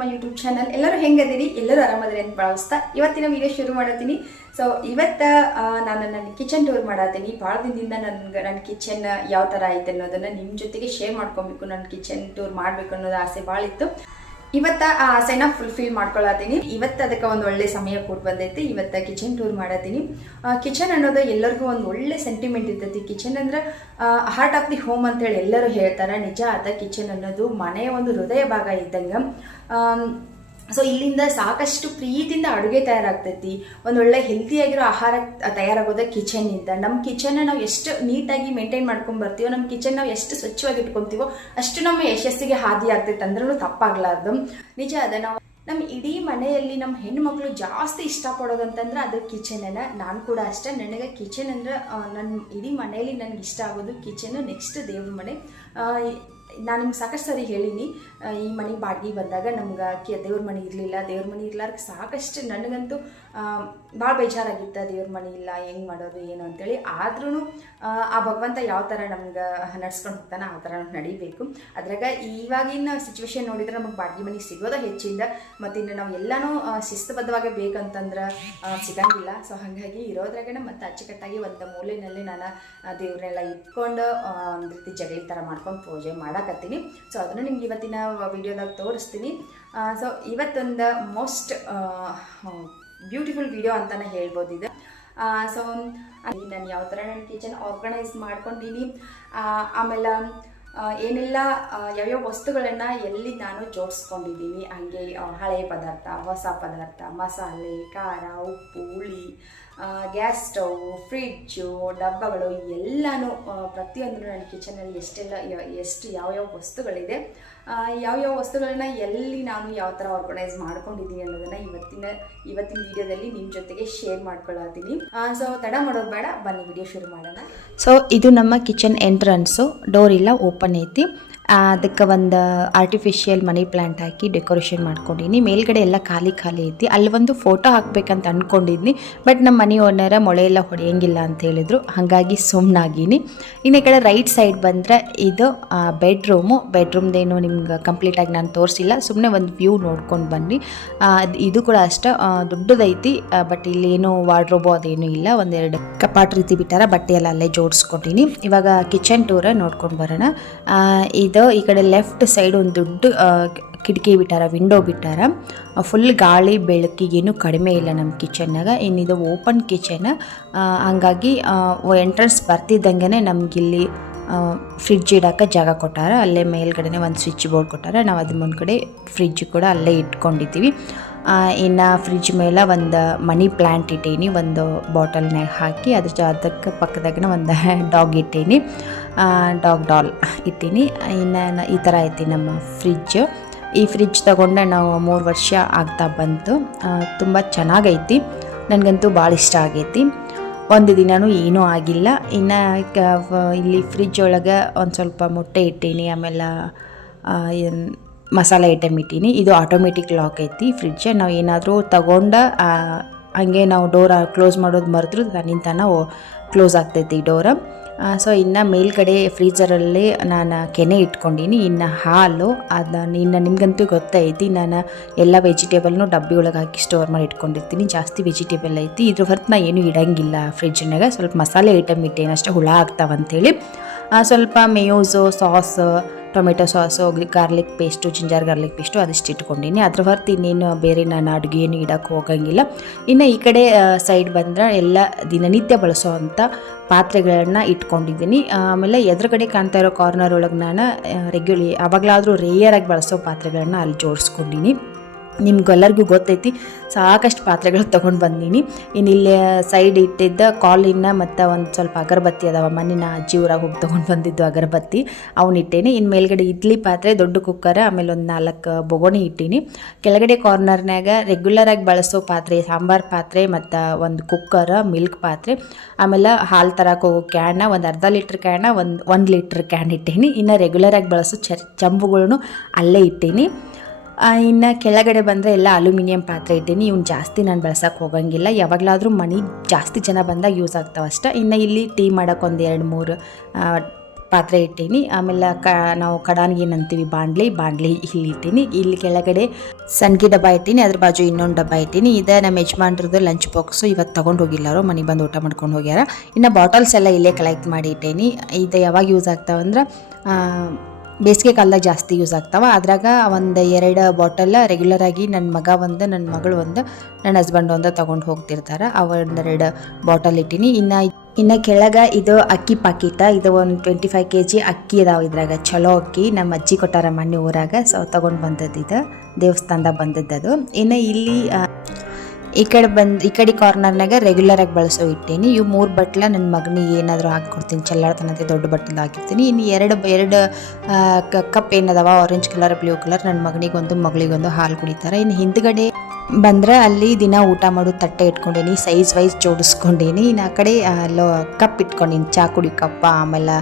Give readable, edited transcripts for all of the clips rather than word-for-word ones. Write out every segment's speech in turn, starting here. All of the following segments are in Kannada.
My YouTube channel. ಎಲ್ಲರೂ ಹೆಂಗದಿರಿ? ಎಲ್ಲರೂ ಆರಾಮದಿರಿ ಅಂತ ಭಾವಿಸ್ತಾ ಇವತ್ತಿನ ವಿಡಿಯೋ ಶುರು ಮಾಡತ್ತೀನಿ. ಸೊ ಇವತ್ತು ನಾನು ನನ್ನ ಕಿಚನ್ ಟೂರ್ ಮಾಡತ್ತೀನಿ. ಭಾಳ ದಿನದಿಂದ ನನ್ನ ಕಿಚನ್ ಯಾವ ಥರ ಐತೆ ಅನ್ನೋದನ್ನು ನಿಮ್ಮ ಜೊತೆಗೆ ಶೇರ್ ಮಾಡ್ಕೊಬೇಕು. ನನ್ನ ಕಿಚನ್ ಟೂರ್ ಮಾಡಬೇಕು ಅನ್ನೋದು ಆಸೆ ಭಾಳ ಇತ್ತು. ಇವತ್ತು ಆ ಆಸೆನ ಫುಲ್ಫಿಲ್ ಮಾಡ್ಕೊಳತ್ತೀನಿ. ಇವತ್ತು ಅದಕ್ಕೆ ಒಂದು ಒಳ್ಳೆ ಸಮಯ ಕೂಡ ಬಂದೈತಿ. ಇವತ್ತು ಕಿಚನ್ ಟೂರ್ ಮಾಡತ್ತೀನಿ. ಕಿಚನ್ ಅನ್ನೋದು ಎಲ್ಲರಿಗೂ ಒಂದು ಒಳ್ಳೆ ಸೆಂಟಿಮೆಂಟ್ ಇರ್ತೈತಿ. ಕಿಚನ್ ಅಂದ್ರೆ ಹಾರ್ಟ್ ಆಫ್ ದಿ ಹೋಮ್ ಅಂತೇಳಿ ಎಲ್ಲರೂ ಹೇಳ್ತಾರೆ. ನಿಜ ಅದ. ಕಿಚನ್ ಅನ್ನೋದು ಮನೆಯ ಒಂದು ಹೃದಯ ಭಾಗ ಇದ್ದಂಗೆ. ಸೊ ಇಲ್ಲಿಂದ ಸಾಕಷ್ಟು ಪ್ರೀತಿಯಿಂದ ಅಡುಗೆ ತಯಾರಾಗ್ತೈತಿ. ಒಂದೊಳ್ಳೆ ಹೆಲ್ತಿಯಾಗಿರೋ ಆಹಾರ ತಯಾರಾಗೋದೇ ಕಿಚನ್ನಿಂದ. ನಮ್ಮ ಕಿಚನ್ನ ನಾವು ಎಷ್ಟು ನೀಟಾಗಿ ಮೇಂಟೈನ್ ಮಾಡ್ಕೊಂಡು ಬರ್ತೀವೋ, ನಮ್ಮ ಕಿಚನ್ ನಾವು ಎಷ್ಟು ಸ್ವಚ್ಛವಾಗಿ ಇಟ್ಕೊತೀವೋ ಅಷ್ಟು ನಮ್ಮ ಯಶಸ್ಸಿಗೆ ಹಾದಿ ಆಗ್ತೈತೆ ಅಂದ್ರೂ ತಪ್ಪಾಗ್ಲಾರ್ದು. ನಿಜ ಅದ. ನಮ್ಮ ಇಡೀ ಮನೆಯಲ್ಲಿ ನಮ್ಮ ಹೆಣ್ಣುಮಕ್ಳು ಜಾಸ್ತಿ ಇಷ್ಟಪಡೋದಂತಂದ್ರೆ ಅದು ಕಿಚನನ್ನು. ನಾನು ಕೂಡ ಅಷ್ಟೇ. ನನಗೆ ಕಿಚನ್ ಅಂದ್ರೆ ನನ್ನ ಇಡೀ ಮನೆಯಲ್ಲಿ ನನಗೆ ಇಷ್ಟ ಆಗೋದು ಕಿಚನ್ನು. ನೆಕ್ಸ್ಟ್ ದೇವ್ರ ಮನೆ. ನಾನು ನಿಮ್ಗೆ ಸಾಕಷ್ಟು ಸರಿ ಹೇಳೀನಿ, ಈ ಮನೆ ಬಾಡಿಗೆ ಬಂದಾಗ ನಮ್ಗೆ ದೇವ್ರ ಮನೆ ಇರಲಿಲ್ಲ. ದೇವ್ರ ಮನೆ ಇರ್ಲಾರ್ಗೆ ಸಾಕಷ್ಟು ನನಗಂತೂ ಭಾಳ ಬೇಜಾರಾಗಿತ್ತು. ದೇವ್ರ ಮನೆ ಇಲ್ಲ, ಹೆಂಗೆ ಮಾಡೋದು ಏನು ಅಂತೇಳಿ. ಆದ್ರೂ ಆ ಭಗವಂತ ಯಾವ ಥರ ನಮ್ಗೆ ನಡ್ಸ್ಕೊಂಡು ಹೋಗ್ತಾನೆ ಆ ಥರ ನಡಿಬೇಕು. ಅದ್ರಾಗ ಇವಾಗಿನ ಸಿಚುವೇಶನ್ ನೋಡಿದ್ರೆ ನಮಗೆ ಬಾಡಿಗೆ ಮನೆ ಸಿಗೋದ ಹೆಚ್ಚಿಂದ. ಮತ್ತು ಇನ್ನು ನಾವು ಎಲ್ಲನೂ ಶಿಸ್ತುಬದ್ಧವಾಗಿ ಬೇಕಂತಂದ್ರೆ ಸಿಗಂಗಿಲ್ಲ. ಸೊ ಹಾಗಾಗಿ ಇರೋದ್ರಾಗೇ ಮತ್ತು ಅಚ್ಚುಕಟ್ಟಾಗಿ ಒಂದು ಮೂಲೆಯಲ್ಲಿ ನಾನು ದೇವ್ರನ್ನೆಲ್ಲ ಇಟ್ಕೊಂಡು ಒಂದು ರೀತಿ ಜಗಲಿ ಥರ ಮಾಡ್ಕೊಂಡು ಪೂಜೆ ಮಾಡಕತ್ತೀನಿ. ಸೊ ಅದನ್ನು ನಿಮ್ಗೆ ಇವತ್ತಿನ ವಿಡಿಯೋದಾಗ ತೋರಿಸ್ತೀನಿ. ಸೊ ಇವತ್ತೊಂದು ಮೋಸ್ಟ್ ಬ್ಯೂಟಿಫುಲ್ ವಿಡಿಯೋ ಅಂತಲೇ ಹೇಳ್ಬೋದು ಇದು. ಸೊ ನಾನು ಯಾವ ಥರ ನನ್ನ ಕಿಚನ್ ಆರ್ಗನೈಸ್ ಮಾಡ್ಕೊಂಡಿನಿ, ಆಮೇಲೆ ಏನೆಲ್ಲ ಯಾವ್ಯಾವ ವಸ್ತುಗಳನ್ನು ಎಲ್ಲಿ ನಾನು ಜೋಡಿಸ್ಕೊಂಡಿದ್ದೀನಿ, ಹಾಗೆ ಹಳೆಯ ಪದಾರ್ಥ, ಹೊಸ ಪದಾರ್ಥ, ಮಸಾಲೆ, ಖಾರ, ಉಪ್ಪು, ಹುಳಿ, ಗ್ಯಾಸ್ ಸ್ಟವ್, ಫ್ರಿಡ್ಜು, ಡಬ್ಬಗಳು ಎಲ್ಲನೂ ಪ್ರತಿಯೊಂದು ನನ್ನ ಕಿಚನಲ್ಲಿ ಎಷ್ಟು ಯಾವ್ಯಾವ ವಸ್ತುಗಳಿದೆ, ಯಾವ್ಯಾವ ವಸ್ತುಗಳನ್ನ ಎಲ್ಲಿ ನಾನು ಯಾವ ಥರ ಆರ್ಗನೈಸ್ ಮಾಡ್ಕೊಂಡಿದ್ದೀನಿ ಅನ್ನೋದನ್ನು ಇವತ್ತಿನ ವಿಡಿಯೋದಲ್ಲಿ ನಿಮ್ಮ ಜೊತೆಗೆ ಶೇರ್ ಮಾಡ್ಕೊಳ್ಳತ್ತೀನಿ. ಸೊ ತಡ ಮಾಡೋದು ಬೇಡ, ಬನ್ನಿ ವಿಡಿಯೋ ಶುರು ಮಾಡೋಣ. ಸೊ ಇದು ನಮ್ಮ ಕಿಚನ್ ಎಂಟ್ರನ್ಸು. ಡೋರ್ ಇಲ್ಲ, ಓಪನ್ ಐತಿ. ಅದಕ್ಕೆ ಒಂದು ಆರ್ಟಿಫಿಷಿಯಲ್ ಮನಿ ಪ್ಲ್ಯಾಂಟ್ ಹಾಕಿ ಡೆಕೋರೇಷನ್ ಮಾಡ್ಕೊಂಡಿನಿ. ಮೇಲ್ಗಡೆ ಎಲ್ಲ ಖಾಲಿ ಐತಿ. ಅಲ್ಲಿ ಒಂದು ಫೋಟೋ ಹಾಕ್ಬೇಕಂತ ಅಂದ್ಕೊಂಡಿದ್ನಿ, ಬಟ್ ನಮ್ಮ ಮನೆ ಓನರ ಮೊಳೆ ಎಲ್ಲ ಹೊಡೆಯಂಗಿಲ್ಲ ಅಂತ ಹೇಳಿದ್ರು, ಹಾಗಾಗಿ ಸುಮ್ಮನಾಗೀನಿ. ಇನ್ನು ಈ ಕಡೆ ರೈಟ್ ಸೈಡ್ ಬಂದರೆ ಇದು ಬೆಡ್ರೂಮ್ದೇನು ನಿಮ್ಗೆ ಕಂಪ್ಲೀಟಾಗಿ ನಾನು ತೋರಿಸಿಲ್ಲ, ಸುಮ್ಮನೆ ಒಂದು ವ್ಯೂ ನೋಡ್ಕೊಂಡು ಬನ್ನಿ. ಇದು ಕೂಡ ಅಷ್ಟೇ ದೊಡ್ಡದೈತಿ, ಬಟ್ ಇಲ್ಲೇನು ವಾರ್ಡ್ರೋಬು ಅದೇನು ಇಲ್ಲ. ಒಂದೆರಡು ಕಪಾಟ್ ರೀತಿ ಬಿಟ್ಟಾರ, ಬಟ್ಟೆ ಎಲ್ಲ ಅಲ್ಲೇ ಜೋಡಿಸ್ಕೊಂಡಿನಿ. ಇವಾಗ ಕಿಚನ್ ಟೂರ ನೋಡ್ಕೊಂಡು ಬರೋಣ. ಇದು ಈ ಕಡೆ ಲೆಫ್ಟ್ ಸೈಡ್ ಒಂದು ದೊಡ್ಡ ಕಿಟಕಿ ಬಿಟ್ಟಾರ, ವಿಂಡೋ ಬಿಟ್ಟಾರ. ಫುಲ್ ಗಾಳಿ ಬೆಳಕಿಗೇನು ಕಡಿಮೆ ಇಲ್ಲ ನಮ್ಮ ಕಿಚನ್ನಾಗ. ಇನ್ನಿದು ಓಪನ್ ಕಿಚನ್, ಹಂಗಾಗಿ ಎಂಟ್ರೆನ್ಸ್ ಬರ್ತಿದ್ದಂಗೆ ನಮಗಿಲ್ಲಿ ಫ್ರಿಡ್ಜ್ ಇಡೋಕೆ ಜಾಗ ಕೊಟ್ಟಾರ. ಅಲ್ಲೇ ಮೇಲ್ಗಡೆ ಒಂದು ಸ್ವಿಚ್ ಬೋರ್ಡ್ ಕೊಟ್ಟಾರ. ನಾವು ಅದ್ರ ಮುಂದ್ಗಡೆ ಫ್ರಿಡ್ಜ್ ಕೂಡ ಅಲ್ಲೇ ಇಟ್ಕೊಂಡಿದ್ದೀವಿ. ಇನ್ನು ಫ್ರಿಡ್ಜ್ ಮೇಲೆ ಒಂದು ಮನಿ ಪ್ಲ್ಯಾಂಟ್ ಇಟ್ಟೀನಿ, ಒಂದು ಬಾಟಲ್ನಾಗ ಹಾಕಿ. ಅದಕ್ಕೆ ಪಕ್ಕದಾಗಿನ ಒಂದು ಡಾಗ್ ಇಟ್ಟೀನಿ, ಡಾಲ್ ಇಟ್ಟೀನಿ. ಇನ್ನು ಈ ಥರ ಐತಿ ನಮ್ಮ ಫ್ರಿಡ್ಜ್. ಈ ಫ್ರಿಡ್ಜ್ ತಗೊಂಡೆ ನಾವು 3 ವರ್ಷ ಆಗ್ತಾ ಬಂತು. ತುಂಬ ಚೆನ್ನಾಗೈತಿ, ನನಗಂತೂ ಭಾಳ ಇಷ್ಟ ಆಗೈತಿ. ಒಂದು ದಿನವೂ ಏನೂ ಆಗಿಲ್ಲ. ಇನ್ನು ಇಲ್ಲಿ ಫ್ರಿಡ್ಜ್ ಒಳಗೆ ಒಂದು ಸ್ವಲ್ಪ ಮೊಟ್ಟೆ ಇಟ್ಟೀನಿ, ಆಮೇಲೆ ಮಸಾಲೆ ಐಟಮ್ ಇಟ್ಟೀನಿ. ಇದು ಆಟೋಮೆಟಿಕ್ ಲಾಕ್ ಐತಿ ಫ್ರಿಡ್ಜ್. ನಾವು ಏನಾದರೂ ತಗೊಂಡು ಹಾಗೆ ನಾವು ಡೋರ್ ಕ್ಲೋಸ್ ಮಾಡೋದು ಮರೆದ್ರೂ ತನ್ನಿಂತಾನ ಕ್ಲೋಸ್ ಆಗ್ತೈತಿ ಡೋರ. ಸೊ ಇನ್ನು ಮೇಲ್ಗಡೆ ಫ್ರೀಜರಲ್ಲಿ ನಾನು ಕೆನೆ ಇಟ್ಕೊಂಡೀನಿ. ಇನ್ನು ಹಾಲು ಇನ್ನು ನಿಮಗಂತೂ ಗೊತ್ತೈತಿ, ನಾನು ಎಲ್ಲ ವೆಜಿಟೇಬಲ್ನು ಡಬ್ಬಿ ಒಳಗೆ ಹಾಕಿ ಸ್ಟೋರ್ ಮಾಡಿ ಇಟ್ಕೊಂಡಿರ್ತೀನಿ. ಜಾಸ್ತಿ ವೆಜಿಟೇಬಲ್ ಐತಿ. ಇದ್ರ ಹೊರತು ನಾನು ಏನೂ ಇಡಂಗಿಲ್ಲ ಫ್ರಿಡ್ಜ್ನಾಗ. ಸ್ವಲ್ಪ ಮಸಾಲೆ ಐಟಮ್ ಇಟ್ಟೇನು ಅಷ್ಟೇ, ಹುಳ ಆಗ್ತಾವಂತೇಳಿ. ಸ್ವಲ್ಪ mayo, sauce, tomato sauce, garlic paste, ginger garlic paste ಅದಿಷ್ಟು ಇಟ್ಕೊಂಡಿನಿ. ಅದ್ರ ಹೊರತು ಇನ್ನೇನು ಬೇರೆ ನಾನು ಅಡುಗೆ ಏನು ಇಡೋಕ್ಕೆ ಹೋಗಂಗಿಲ್ಲ. ಇನ್ನು ಈ ಕಡೆ ಸೈಡ್ ಬಂದರೆ ಎಲ್ಲ ದಿನನಿತ್ಯ ಬಳಸೋ ಅಂಥ ಪಾತ್ರೆಗಳನ್ನ ಇಟ್ಕೊಂಡಿದ್ದೀನಿ. ಆಮೇಲೆ ಎದುರುಗಡೆ ಕಾಣ್ತಾ ಇರೋ ಕಾರ್ನರ್ ಒಳಗೆ ನಾನು ಯಾವಾಗಲಾದರೂ ರೇಯರಾಗಿ ಬಳಸೋ ಪಾತ್ರೆಗಳನ್ನ ಅಲ್ಲಿ ಜೋಡಿಸ್ಕೊಂಡಿನಿ. ನಿಮ್ಗೆಲ್ಲರಿಗೂ ಗೊತ್ತೈತಿ, ಸಾಕಷ್ಟು ಪಾತ್ರೆಗಳು ತೊಗೊಂಡು ಬಂದೀನಿ. ಇನ್ನು ಇಲ್ಲಿ ಸೈಡ್ ಇಟ್ಟಿದ್ದ ಕಾಲಿನ ಮತ್ತು ಒಂದು ಸ್ವಲ್ಪ ಅಗರಬತ್ತಿ ಅದಾವ, ಮಣ್ಣಿನ ಅಜ್ಜಿ ಊರಾಗ ಹೋಗಿ ತೊಗೊಂಡು ಬಂದಿದ್ದು ಅಗರಬತ್ತಿ, ಅವನ್ನಿಟ್ಟೇನಿ. ಇನ್ನು ಮೇಲ್ಗಡೆ ಇಡ್ಲಿ ಪಾತ್ರೆ, ದೊಡ್ಡ ಕುಕ್ಕರ್, ಆಮೇಲೆ ಒಂದು 4 ಬೊಗೋಣಿ ಇಟ್ಟೀನಿ. ಕೆಳಗಡೆ ಕಾರ್ನರ್ನಾಗ ರೆಗ್ಯುಲರಾಗಿ ಬಳಸೋ ಪಾತ್ರೆ, ಸಾಂಬಾರು ಪಾತ್ರೆ, ಮತ್ತು ಒಂದು ಕುಕ್ಕರ್, ಮಿಲ್ಕ್ ಪಾತ್ರೆ, ಆಮೇಲೆ ಹಾಲು ತರಕ್ಕೆ ಹೋಗೋ ಕ್ಯಾನ, ಒಂದು ಅರ್ಧ ಲೀಟ್ರ್ ಕ್ಯಾನ, ಒಂದು ಲೀಟ್ರ್ ಕ್ಯಾನ್ ಇಟ್ಟೀನಿ. ಇನ್ನು ರೆಗ್ಯುಲರಾಗಿ ಬಳಸೋ ಚಂಬುಗಳನ್ನು ಅಲ್ಲೇ ಇಟ್ಟೀನಿ. ಇನ್ನು ಕೆಳಗಡೆ ಬಂದರೆ ಎಲ್ಲ ಅಲ್ಯೂಮಿನಿಯಂ ಪಾತ್ರೆ ಇಟ್ಟೀನಿ. ಇವ್ನು ಜಾಸ್ತಿ ನಾನು ಬಳಸೋಕ್ಕೆ ಹೋಗಂಗಿಲ್ಲ, ಯಾವಾಗಲಾದರೂ ಮನೆ ಜಾಸ್ತಿ ಜನ ಬಂದಾಗ ಯೂಸ್ ಆಗ್ತಾವೆ ಅಷ್ಟೇ. ಇನ್ನು ಇಲ್ಲಿ ಟೀ ಮಾಡೋಕ್ಕೆ ಒಂದು 2-3 ಪಾತ್ರೆ ಇಟ್ಟೀನಿ. ಆಮೇಲೆ ನಾವು ಕಡಾನ್ಗೆ ಏನಂತೀವಿ ಬಾಂಡ್ಲಿ ಇಲ್ಲಿ ಇಟ್ಟೀನಿ. ಇಲ್ಲಿ ಕೆಳಗಡೆ ಸಣ್ಗಿ ಡಬ್ಬ ಇಟ್ಟೀನಿ, ಅದ್ರ ಬಾಜು ಇನ್ನೊಂದು ಡಬ್ಬ ಇಟ್ಟೀನಿ. ಇದು ನಮ್ಮ ಯಜಮಾನ್ರದ್ದು ಲಂಚ್ ಬಾಕ್ಸು. ಇವತ್ತು ತೊಗೊಂಡು ಹೋಗಿಲ್ಲರು, ಮನೆಗೆ ಬಂದು ಊಟ ಮಾಡ್ಕೊಂಡು ಹೋಗ್ಯಾರ. ಇನ್ನು ಬಾಟಲ್ಸ್ ಎಲ್ಲ ಇಲ್ಲೇ ಕಲೆಕ್ಟ್ ಮಾಡಿ ಇಟ್ಟೀನಿ. ಇದು ಯಾವಾಗ ಯೂಸ್ ಆಗ್ತಾವಂದ್ರೆ ಬೇಸಿಗೆ ಕಾಲದಾಗ ಜಾಸ್ತಿ ಯೂಸ್ ಆಗ್ತಾವೆ. ಅದ್ರಾಗ ಒಂದು 2 ಬಾಟಲ್ ರೆಗ್ಯುಲರಾಗಿ ನನ್ನ ಮಗ ಒಂದು, ನನ್ನ ಮಗಳು ಒಂದು, ನನ್ನ ಹಸ್ಬೆಂಡ್ ಒಂದು ತೊಗೊಂಡು ಹೋಗ್ತಿರ್ತಾರೆ. ಒಂದೆರಡು ಬಾಟಲ್ ಇಟ್ಟೀನಿ. ಇನ್ನು ಕೆಳಗೆ ಇದು ಅಕ್ಕಿ ಪಾಕಿಟ. ಇದು ಒಂದು 25 kg ಅಕ್ಕಿ ಇದಾವೆ ಇದ್ರಾಗ. ಚಲೋ ಅಕ್ಕಿ ನಮ್ಮ ಅಜ್ಜಿ ಕೊಟ್ಟಾರ ಮನೆ ಊರಾಗ. ಸೊ ತೊಗೊಂಡು ಬಂದದ್ದು ಇದು ದೇವಸ್ಥಾನದಾಗ ಬಂದದ್ದು. ಇನ್ನು ಇಲ್ಲಿ ಈ ಕಡೆ ಕಾರ್ನರ್ನಾಗ ರೆಗ್ಯುಲರಾಗಿ ಬಳಸೋ ಇಟ್ಟೀನಿ. ಇವು 3 ಬಟ್ಲ ನನ್ನ ಮಗನಿಗೆ ಏನಾದರೂ ಹಾಕ್ಕೊಡ್ತೀನಿ, ಚೆಲ್ಲಾಡ್ತಾನಂತೆ ದೊಡ್ಡ ಬಟ್ಟಲು ಹಾಕಿರ್ತೀನಿ. ಇನ್ನು ಎರಡು ಕಪ್ ಏನದವ ಆರೆಂಜ್ ಕಲರ್ ಬ್ಲೂ ಕಲರ್, ನನ್ನ ಮಗನಿಗೊಂದು ಮಗಳಿಗೊಂದು ಹಾಲು ಕುಡಿತಾರೆ. ಇನ್ನು ಹಿಂದ್ಗಡೆ ಬಂದ್ರೆ ಅಲ್ಲಿ ದಿನ ಊಟ ಮಾಡೋ ತಟ್ಟೆ ಇಟ್ಕೊಂಡೀನಿ, ಸೈಜ್ ವೈಸ್ ಜೋಡಿಸ್ಕೊಂಡೀನಿ. ಇನ್ನು ಆ ಕಡೆ ಕಪ್ ಇಟ್ಕೊಂಡೀನಿ, ಚಾ ಕುಡಿ ಕಪ್ಪ, ಆಮೇಲೆ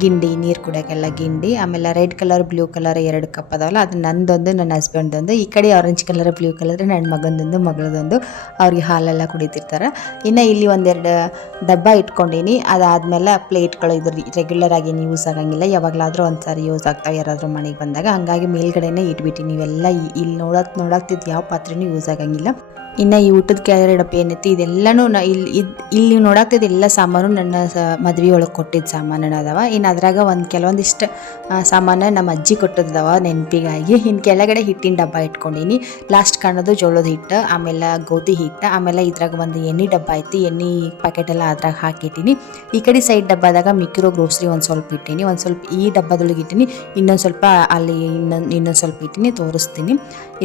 ಗಿಂಡಿ, ನೀರು ಕುಡಿಯೋಕ್ಕೆಲ್ಲ ಗಿಂಡಿ, ಆಮೇಲೆ red colour blue colour 2 cup ಅದಾವಲ್ಲ, ಅದು ನಂದೊಂದು ನನ್ನ ಹಸ್ಬೆಂಡ್ದೊಂದು. ಈ ಕಡೆ ಆರೆಂಜ್ ಕಲರ್ ಬ್ಲೂ ಕಲರ್ ನನ್ನ ಮಗನದೊಂದು ಮಗಳದೊಂದು, ಅವ್ರಿಗೆ ಹಾಲೆಲ್ಲ ಕುಡಿತಿರ್ತಾರೆ. ಇನ್ನು ಇಲ್ಲಿ 1-2 ಡಬ್ಬ ಇಟ್ಕೊಂಡೀನಿ. ಅದಾದಮೇಲೆ ಪ್ಲೇಟ್ಗಳು ಇದ್ರ ರೆಗ್ಯುಲರ್ ಆಗಿ ಯೂಸ್ ಆಗಂಗಿಲ್ಲ, ಯಾವಾಗಲಾದರೂ ಒಂದ್ಸಾರಿ ಯೂಸ್ ಆಗ್ತಾವೆ ಯಾರಾದರೂ ಮನೆಗೆ ಬಂದಾಗ. ಹಂಗಾಗಿ ಮೇಲ್ಗಡೆನೇ ಇಟ್ಬಿಟ್ಟಿನಿ. ಇವೆಲ್ಲ ಇಲ್ಲಿ ನೋಡಾಕ್ತಿದ್ದು ಯಾವ ಪಾತ್ರೆನೂ ಯೂಸ್ ಆಗಂಗಿಲ್ಲ. ಇನ್ನು ಈ ಊಟದ ಕೆಳಗಡೆ ಡಬ್ಬ ಏನೈತಿ ಇದೆಲ್ಲನೂ ಇಲ್ಲಿ ನೋಡಾಕ್ತಿದ್ದು ಎಲ್ಲ ಸಾಮಾನು ನನ್ನ ಮದ್ವೆ ಒಳಗೆ ಕೊಟ್ಟಿದ್ದ ಸಾಮಾನು ಅದಾವ. ಇನ್ನು ಅದ್ರಾಗ ಕೆಲವೊಂದಿಷ್ಟು ಸಾಮಾನು ನಮ್ಮ ಅಜ್ಜಿ ಕೊಟ್ಟಿದ್ದವ ನೆನಪಿಗಾಗಿ. ಇನ್ನು ಕೆಳಗಡೆ ಹಿಟ್ಟಿನ ಡಬ್ಬ ಇಟ್ಕೊಂಡೀನಿ. ಲಾಸ್ಟ್ ಕಾಣೋದು ಜೋಳದ ಹಿಟ್ಟು, ಆಮೇಲೆ ಗೋಧಿ ಹಿಟ್ಟು, ಆಮೇಲೆ ಇದ್ರಾಗ ಒಂದು ಎಣ್ಣೆ ಡಬ್ಬ ಐತಿ, ಎಣ್ಣೆ ಪ್ಯಾಕೆಟ್ ಎಲ್ಲ ಅದ್ರಾಗ ಹಾಕಿಟ್ಟಿನಿ. ಈ ಕಡೆ ಸೈಡ್ ಡಬ್ಬದಾಗ ಮಿಕ್ಕಿರೋ ಗ್ರೋಸರಿ ಒಂದು ಸ್ವಲ್ಪ ಇಟ್ಟೀನಿ, ಒಂದು ಸ್ವಲ್ಪ ಈ ಡಬ್ಬದೊಳಗೆ ಇಟ್ಟೀನಿ, ಇನ್ನೊಂದು ಸ್ವಲ್ಪ ಅಲ್ಲಿ ಇನ್ನೊಂದು ಸ್ವಲ್ಪ ಇಟ್ಟೀನಿ, ತೋರಿಸ್ತೀನಿ.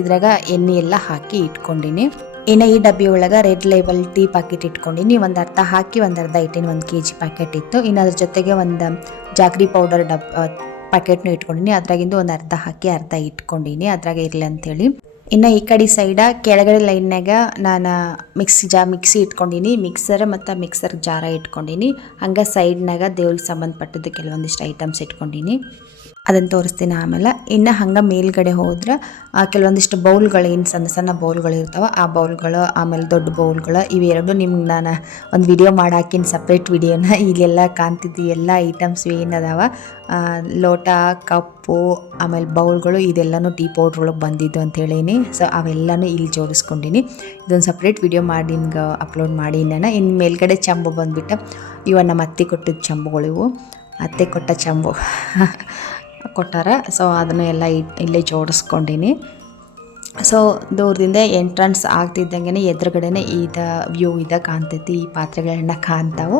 ಇದ್ರಾಗ ಎಣ್ಣೆ ಎಲ್ಲ ಹಾಕಿ ಇಟ್ಕೊಂಡೀನಿ. ಇನ್ನು ಈ ಡಬ್ಬಿ ಒಳಗೆ ರೆಡ್ ಲೇಬಲ್ ಟೀ ಪ್ಯಾಕೆಟ್ ಇಟ್ಕೊಂಡೀನಿ. ಒಂದು ಅರ್ಧ ಹಾಕಿ ಒಂದು ಅರ್ಧ ಇಟ್ಟೀನಿ, 1 kg ಪ್ಯಾಕೆಟ್ ಇತ್ತು. ಇನ್ನು ಅದ್ರ ಜೊತೆಗೆ ಒಂದು ಜಾಗ್ರಿ ಪೌಡರ್ ಪ್ಯಾಕೆಟ್ನು ಇಟ್ಕೊಂಡೀನಿ. ಅದ್ರಾಗಿಂದು ಒಂದು ಅರ್ಧ ಹಾಕಿ ಅರ್ಧ ಇಟ್ಕೊಂಡೀನಿ, ಅದ್ರಾಗ ಇರಲಿ ಅಂಥೇಳಿ. ಇನ್ನು ಈ ಕಡೆ ಸೈಡ ಕೆಳಗಡೆ ಲೈನ್ನಾಗ ನಾನು ಮಿಕ್ಸಿ ಇಟ್ಕೊಂಡೀನಿ, ಮಿಕ್ಸರ್ ಮತ್ತು ಮಿಕ್ಸರ್ ಜಾರ ಇಟ್ಕೊಂಡೀನಿ. ಹಂಗೆ ಸೈಡ್ನಾಗ ದೇವ್ರಿಗೆ ಸಂಬಂಧಪಟ್ಟದ್ದು ಕೆಲವೊಂದಿಷ್ಟು ಐಟಮ್ಸ್ ಇಟ್ಕೊಂಡೀನಿ, ಅದನ್ನು ತೋರಿಸ್ತೀನಿ ಆಮೇಲೆ. ಇನ್ನು ಹಂಗೆ ಮೇಲ್ಗಡೆ ಹೋದ್ರೆ ಕೆಲವೊಂದಿಷ್ಟು ಬೌಲ್ಗಳು, ಏನು ಸಣ್ಣ ಸಣ್ಣ ಬೌಲ್ಗಳು ಇರ್ತಾವೆ, ಆ ಬೌಲ್ಗಳು, ಆಮೇಲೆ ದೊಡ್ಡ ಬೌಲ್ಗಳು, ಇವೆರಡು ನಿಮ್ಗೆ ನಾನು ಒಂದು ವಿಡಿಯೋ ಮಾಡಾಕಿನ ಸಪ್ರೇಟ್ ವಿಡಿಯೋನ. ಇಲ್ಲೆಲ್ಲ ಕಾಣ್ತಿದ್ದು ಎಲ್ಲ ಐಟಮ್ಸ್ ಏನದಾವ, ಲೋಟ, ಕಪ್ಪು, ಆಮೇಲೆ ಬೌಲ್ಗಳು, ಇದೆಲ್ಲನೂ ಟೀ ಪೌಡ್ರ್ ಒಳಗೆ ಬಂದಿದ್ದು ಅಂತ ಹೇಳೀನಿ. ಸೊ ಅವೆಲ್ಲನೂ ಇಲ್ಲಿ ಜೋಡಿಸ್ಕೊಂಡೀನಿ. ಇದೊಂದು ಸಪ್ರೇಟ್ ವಿಡಿಯೋ ಮಾಡಿ ನಿಮ್ಗೆ ಅಪ್ಲೋಡ್ ಮಾಡಿ. ಇನ್ನು ಮೇಲ್ಗಡೆ ಚಂಬು ಬಂದುಬಿಟ್ಟು ಇವ ನಮ್ಮ ಅತ್ತೆ ಕೊಟ್ಟಿದ್ದ ಚಂಬುಗಳು, ಇವು ಅತ್ತೆ ಕೊಟ್ಟ ಚಂಬು ಕೊಟ್ಟಾರ. ಸೊ ಅದನ್ನು ಎಲ್ಲ ಇಲ್ಲೇ ಜೋಡಿಸ್ಕೊಂಡೀನಿ. ಸೊ ದೂರದಿಂದ ಎಂಟ್ರೆನ್ಸ್ ಆಗ್ತಿದ್ದಂಗೆ ಎದುರುಗಡೆನೇ ವ್ಯೂ ಕಾಣ್ತೈತಿ, ಈ ಪಾತ್ರೆಗಳನ್ನ ಕಾಣ್ತಾವು.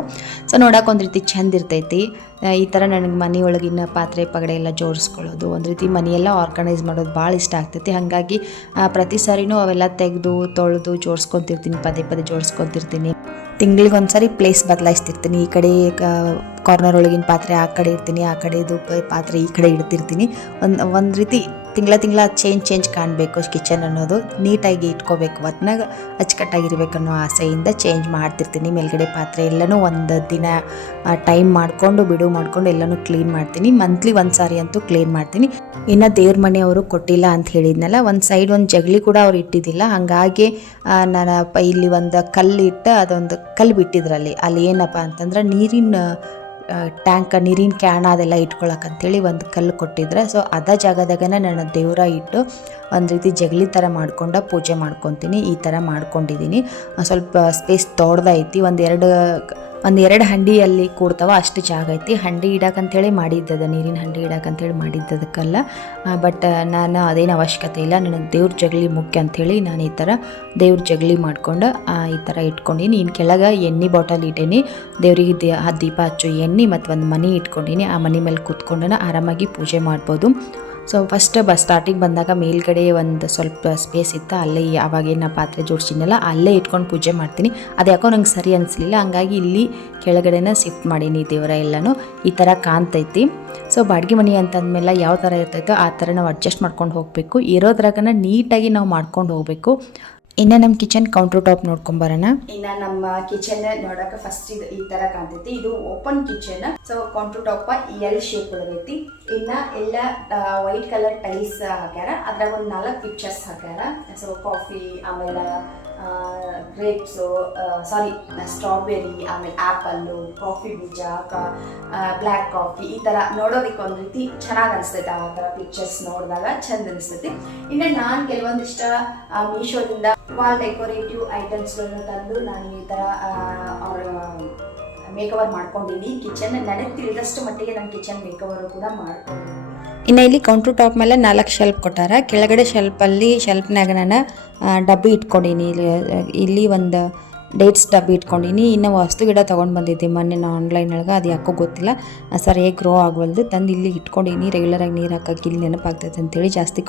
ಸೊ ನೋಡೋಕೆ ಒಂದು ರೀತಿ ಚೆಂದ ಇರ್ತೈತಿ. ಈ ಥರ ನನಗೆ ಮನೆಯೊಳಗಿನ ಪಾತ್ರೆ ಪಗಡೆ ಎಲ್ಲ ಜೋಡಿಸ್ಕೊಳ್ಳೋದು, ಒಂದು ರೀತಿ ಮನೆಯೆಲ್ಲ ಆರ್ಗನೈಸ್ ಮಾಡೋದು ಭಾಳ ಇಷ್ಟ ಆಗ್ತೈತಿ. ಹಾಗಾಗಿ ಪ್ರತಿ ಸಾರಿನೂ ಅವೆಲ್ಲ ತೆಗೆದು ತೊಳೆದು ಜೋಡಿಸ್ಕೊತಿರ್ತೀನಿ, ಪದೇ ಜೋಡಿಸ್ಕೊತಿರ್ತೀನಿ. ತಿಂಗಳಿಗೆ ಒಂದ್ಸರಿ ಪ್ಲೇಸ್ ಬದಲಾಯಿಸ್ತಿರ್ತೀನಿ. ಈ ಕಡೆ ಕಾರ್ನರ್ ಒಳಗಿನ ಪಾತ್ರೆ ಆ ಕಡೆ ಇರ್ತೀನಿ, ಆ ಕಡೆದು ಪಾತ್ರೆ ಈ ಕಡೆ ಇಡ್ತಿರ್ತೀನಿ. ಒಂದು ರೀತಿ ತಿಂಗಳ ಚೇಂಜ್ ಕಾಣಬೇಕು ಕಿಚನ್ ಅನ್ನೋದು, ನೀಟಾಗಿ ಇಟ್ಕೋಬೇಕು, ಒಟ್ನಾಗ ಅಚ್ಚುಕಟ್ಟಾಗಿರ್ಬೇಕು ಅನ್ನೋ ಆಸೆಯಿಂದ ಚೇಂಜ್ ಮಾಡ್ತಿರ್ತೀನಿ. ಮೇಲ್ಗಡೆ ಪಾತ್ರೆ ಎಲ್ಲನೂ ಒಂದು ದಿನ ಟೈಮ್ ಮಾಡಿಕೊಂಡು ಎಲ್ಲನೂ ಕ್ಲೀನ್ ಮಾಡ್ತೀನಿ. ಮಂತ್ಲಿ ಒಂದು ಸಾರಿ ಅಂತೂ ಕ್ಲೀನ್ ಮಾಡ್ತೀನಿ. ಇನ್ನು ದೇವ್ರ ಮನೆಯವರು ಕೊಟ್ಟಿಲ್ಲ ಅಂತ ಹೇಳಿದ್ನಲ್ಲ, ಒಂದು ಸೈಡ್ ಒಂದು ಜಗಲಿ ಕೂಡ ಅವ್ರು ಇಟ್ಟಿದ್ದಿಲ್ಲ. ಹಾಗಾಗಿ ನಾನು ಇಲ್ಲಿ ಒಂದು ಕಲ್ಲು ಇಟ್ಟು ಅದೊಂದು ಕಲ್ಲು ಬಿಟ್ಟಿದ್ರಲ್ಲಿ, ಅಲ್ಲಿ ಏನಪ್ಪ ಅಂತಂದ್ರೆ ನೀರಿನ ಟ್ಯಾಂಕ್, ನೀರಿನ ಕ್ಯಾನ್ ಅದೆಲ್ಲ ಇಟ್ಕೊಳಕ್ಕಂತೇಳಿ ಒಂದು ಕಲ್ಲು ಕೊಟ್ಟಿದ್ರೆ. ಸೊ ಅದ ಜಾಗದಾಗನೇ ನಾನು ದೇವರ ಇಟ್ಟು ಒಂದು ರೀತಿ ಜಗಲಿ ಥರ ಮಾಡ್ಕೊಂಡು ಪೂಜೆ ಮಾಡ್ಕೊತೀನಿ. ಈ ಥರ ಮಾಡ್ಕೊಂಡಿದ್ದೀನಿ. ಸ್ವಲ್ಪ ಸ್ಪೇಸ್ ದೊಡ್ಡದೈತಿ, ಒಂದೆರಡು ಹಂಡಿಯಲ್ಲಿ ಕೂಡ್ತಾವ ಅಷ್ಟು ಜಾಗ ಐತಿ. ಹಂಡಿ ಇಡಕ್ಕಂತೇಳಿ ಮಾಡಿದ್ದದ, ನೀರಿನ ಹಂಡಿ ಇಡಕ್ಕಂತೇಳಿ ಮಾಡಿದ್ದದಕ್ಕಲ್ಲ. ಬಟ್ ನಾನು ಅದೇನು ಅವಶ್ಯಕತೆ ಇಲ್ಲ, ನನಗೆ ದೇವ್ರ ಜಗಲಿ ಮುಖ್ಯ ಅಂಥೇಳಿ ನಾನು ಈ ಥರ ದೇವ್ರ ಜಗಲಿ ಮಾಡ್ಕೊಂಡು ಈ ಥರ ಇಟ್ಕೊಂಡೀನಿ. ಇನ್ನು ಕೆಳಗೆ ಎಣ್ಣೆ ಬಾಟಲ್ ಇಟ್ಟೀನಿ, ದೇವ್ರಿಗೆ ದೀಪ ಹಚ್ಚು ಎಣ್ಣೆ ಮತ್ತು ಒಂದು ಮನೆ ಇಟ್ಕೊಂಡೀನಿ. ಆ ಮನೆ ಮೇಲೆ ಕೂತ್ಕೊಂಡು ಆರಾಮಾಗಿ ಪೂಜೆ ಮಾಡ್ಬೋದು. ಸೊ ಫಸ್ಟ್ ಸ್ಟಾರ್ಟಿಂಗ್ ಬಂದಾಗ ಮೇಲ್ಗಡೆ ಒಂದು ಸ್ವಲ್ಪ ಸ್ಪೇಸ್ ಇತ್ತು, ಅಲ್ಲೇ ಅವಾಗೇನು ಪಾತ್ರೆ ಜೋಡಿಸಿದ್ನಲ್ಲ ಅಲ್ಲೇ ಇಟ್ಕೊಂಡು ಪೂಜೆ ಮಾಡ್ತೀನಿ. ಅದು ಯಾಕೋ ನಂಗೆ ಸರಿ ಅನಿಸ್ಲಿಲ್ಲ, ಹಂಗಾಗಿ ಇಲ್ಲಿ ಕೆಳಗಡೆನ ಶಿಫ್ಟ್ ಮಾಡೀನಿ ದೇವರ ಎಲ್ಲನೂ. ಈ ಥರ ಕಾಣ್ತೈತಿ. ಸೊ ಬಾಡಿಗೆ ಮನೆ ಅಂತಂದಮೇಲೆ ಯಾವ ಥರ ಇರ್ತೈತೋ ಆ ಥರ ನಾವು ಅಡ್ಜಸ್ಟ್ ಮಾಡ್ಕೊಂಡು ಹೋಗಬೇಕು. ಇರೋದ್ರಾಗನ ನೀಟಾಗಿ ನಾವು ಮಾಡ್ಕೊಂಡು ಹೋಗಬೇಕು. ಇನ್ನು ನಮ್ಮ ಕಿಚನ್ ಕೌಂಟರ್ ಟಾಪ್ ನೋಡ್ಕೊಂಬರೋಣ. ಇನ್ನು ನಮ್ಮ ಕಿಚನ್ ನೋಡಕ್ಕೆ ಫಸ್ಟ್ ಇದು ಈ ತರ ಕಾಣ್ತೈತಿ. ಇದು open kitchen. So counter top L shape ಒಳಗೈತಿ. ಇನ್ನ ಎಲ್ಲ ವೈಟ್ ಕಲರ್ ಟೈಲ್ಸ್ ಹಾಕ್ಯಾರ, ಅದ್ರಾಗ ಒಂದು 4 ಪಿಕ್ಚರ್ಸ್ ಹಾಕ್ಯಾರ. ಸೊ ಕಾಫಿ, ಆಮೇಲೆ ಗ್ರೇಪ್ಸು ಸ್ಟ್ರಾಬೆರಿ, ಆಮೇಲೆ ಆ್ಯಪಲ್ಲು, ಕಾಫಿ ಬೀಜ, ಬ್ಲ್ಯಾಕ್ ಕಾಫಿ, ಈ ಥರ ನೋಡೋದಕ್ಕೆ ಒಂದು ರೀತಿ ಚೆನ್ನಾಗಿ ಅನಿಸ್ತೈತೆ. ಆ ಥರ ಪಿಕ್ಚರ್ಸ್ ನೋಡಿದಾಗ ಚಂದ ಅನಿಸ್ತೈತಿ. ಇನ್ನು ನಾನು ಕೆಲವೊಂದಿಷ್ಟ ಮೀಶೋದಿಂದ ವಾಲ್ ಡೆಕೋರೇಟಿವ್ ಐಟಮ್ಸ್ಗಳನ್ನ ತಂದು ನಾನು ಈ ಥರ ಮೇಕವರ್ ಮಾಡ್ಕೊಂಡಿದ್ದೀನಿ. ಕಿಚನ್ ನನಗೆ ತಿಳಿದಷ್ಟು ಮಟ್ಟಿಗೆ ನನ್ನ ಕಿಚನ್ ಮೇಕವರು ಕೂಡ ಮಾಡ್ಕೊಂಡಿದ್ದೀನಿ. ಇನ್ನು ಇಲ್ಲಿ ಕೌಂಟ್ರ್ ಟಾಪ್ ಮೇಲೆ 4 ಶೆಲ್ಫ್ ಕೊಟ್ಟಾರ. ಕೆಳಗಡೆ ಶೆಲ್ಫ್ನಾಗ ನಾನು ಡಬ್ಬಿ ಇಟ್ಕೊಂಡೀನಿ. ಇಲ್ಲಿ ಒಂದು ಡೇಟ್ಸ್ ಡಬ್ಬಿ ಇಟ್ಕೊಂಡೀನಿ. ಇನ್ನು ವಾಸ್ತು ಗಿಡ ತೊಗೊಂಡು ಬಂದಿದ್ದೆ ಮೊನ್ನೆ ನಾನು ಆನ್ಲೈನೊಳಗೆ, ಅದು ಯಾಕೋ ಗೊತ್ತಿಲ್ಲ ಸರಿಯಾಗಿ ಗ್ರೋ ಆಗವಲ್ದು. ತಂದು ಇಲ್ಲಿ ಇಟ್ಕೊಂಡೀನಿ. ರೆಗ್ಯುಲರಾಗಿ ನೀರು ಹಾಕಕ್ಕೆ ಇಲ್ಲಿ ನೆನಪಾಗ್ತೈತೆ ಅಂತೇಳಿ ಜಾಸ್ತಿ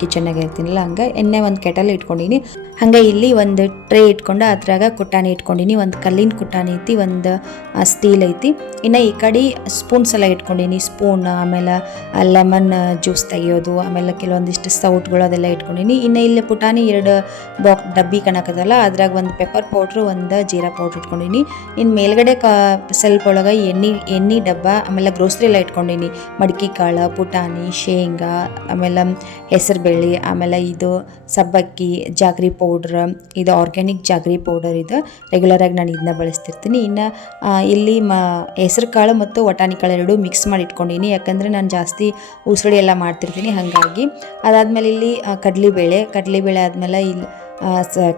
ಕಿಚನ್ನಾಗ ಇರ್ತೀನಿಲ್ಲ, ಹಂಗೆ ಎಣ್ಣೆ ಒಂದು ಕೆಟಲ್ ಇಟ್ಕೊಂಡೀನಿ. ಹಂಗೆ ಇಲ್ಲಿ ಒಂದು ಟ್ರೇ ಇಟ್ಕೊಂಡು ಅದ್ರಾಗ ಕುಟ್ಟಾಣಿ ಇಟ್ಕೊಂಡೀನಿ. ಒಂದು ಕಲ್ಲಿನ ಕುಟ್ಟಾಣಿ ಐತಿ, ಒಂದು ಸ್ಟೀಲ್ ಐತಿ. ಇನ್ನು ಈ ಕಡೆ ಸ್ಪೂನ್ಸ್ ಎಲ್ಲ ಇಟ್ಕೊಂಡೀನಿ. ಸ್ಪೂನ್, ಆಮೇಲೆ ಲೆಮನ್ ಜ್ಯೂಸ್ ತೆಗಿಯೋದು, ಆಮೇಲೆ ಕೆಲವೊಂದಿಷ್ಟು ಸೌಟ್ಗಳು ಅದೆಲ್ಲ ಇಟ್ಕೊಂಡೀನಿ. ಇನ್ನು ಇಲ್ಲಿ ಪುಟಾಣಿ 2 ಡಬ್ಬಿ ಕಾಣಕತ್ತಲ್ಲ, ಅದ್ರಾಗ ಒಂದು ಪೆಪ್ಪರ್ ಪೌಡ್ರು, ಒಂದು ಜೀರಾ ಪೌಡ್ರ್ ಇಟ್ಕೊಂಡೀನಿ. ಇನ್ನು ಮೇಲ್ಗಡೆ ಸೆಲ್ಫ್ ಒಳಗೆ ಎಣ್ಣೆ ಡಬ್ಬ, ಆಮೇಲೆ ಗ್ರೋಸ್ರಿ ಎಲ್ಲ ಇಟ್ಕೊಂಡೀನಿ. ಮಡಿಕೆ ಕಾಳು, ಪುಟಾಣಿ, ಶೇಂಗಾ, ಆಮೇಲೆ ಹೆಸರುಬೇಳೆ, ಆಮೇಲೆ ಇದು ಸಬ್ಬಕ್ಕಿ, ಜಾಗ್ರಿ ಪೌಡ್ರ್, ಇದು ಆರ್ಗ್ಯಾನಿಕ್ ಜಾಗ್ರಿ ಪೌಡರ್. ಇದು ರೆಗ್ಯುಲರಾಗಿ ನಾನು ಇದನ್ನ ಬಳಸ್ತಿರ್ತೀನಿ. ಇನ್ನು ಇಲ್ಲಿ ಹೆಸರು ಕಾಳು ಮತ್ತು ವಟಾಣಿ ಕಾಳು 2 ಮಿಕ್ಸ್ ಮಾಡಿ ಇಟ್ಕೊಂಡೀನಿ. ಯಾಕಂದರೆ ನಾನು ಜಾಸ್ತಿ ಉಸಳಿ ಎಲ್ಲ ಮಾಡ್ತಿರ್ತೀನಿ, ಹಾಗಾಗಿ. ಅದಾದಮೇಲೆ ಇಲ್ಲಿ ಕಡಲೆಬೇಳೆ ಆದಮೇಲೆ ಇಲ್ಲಿ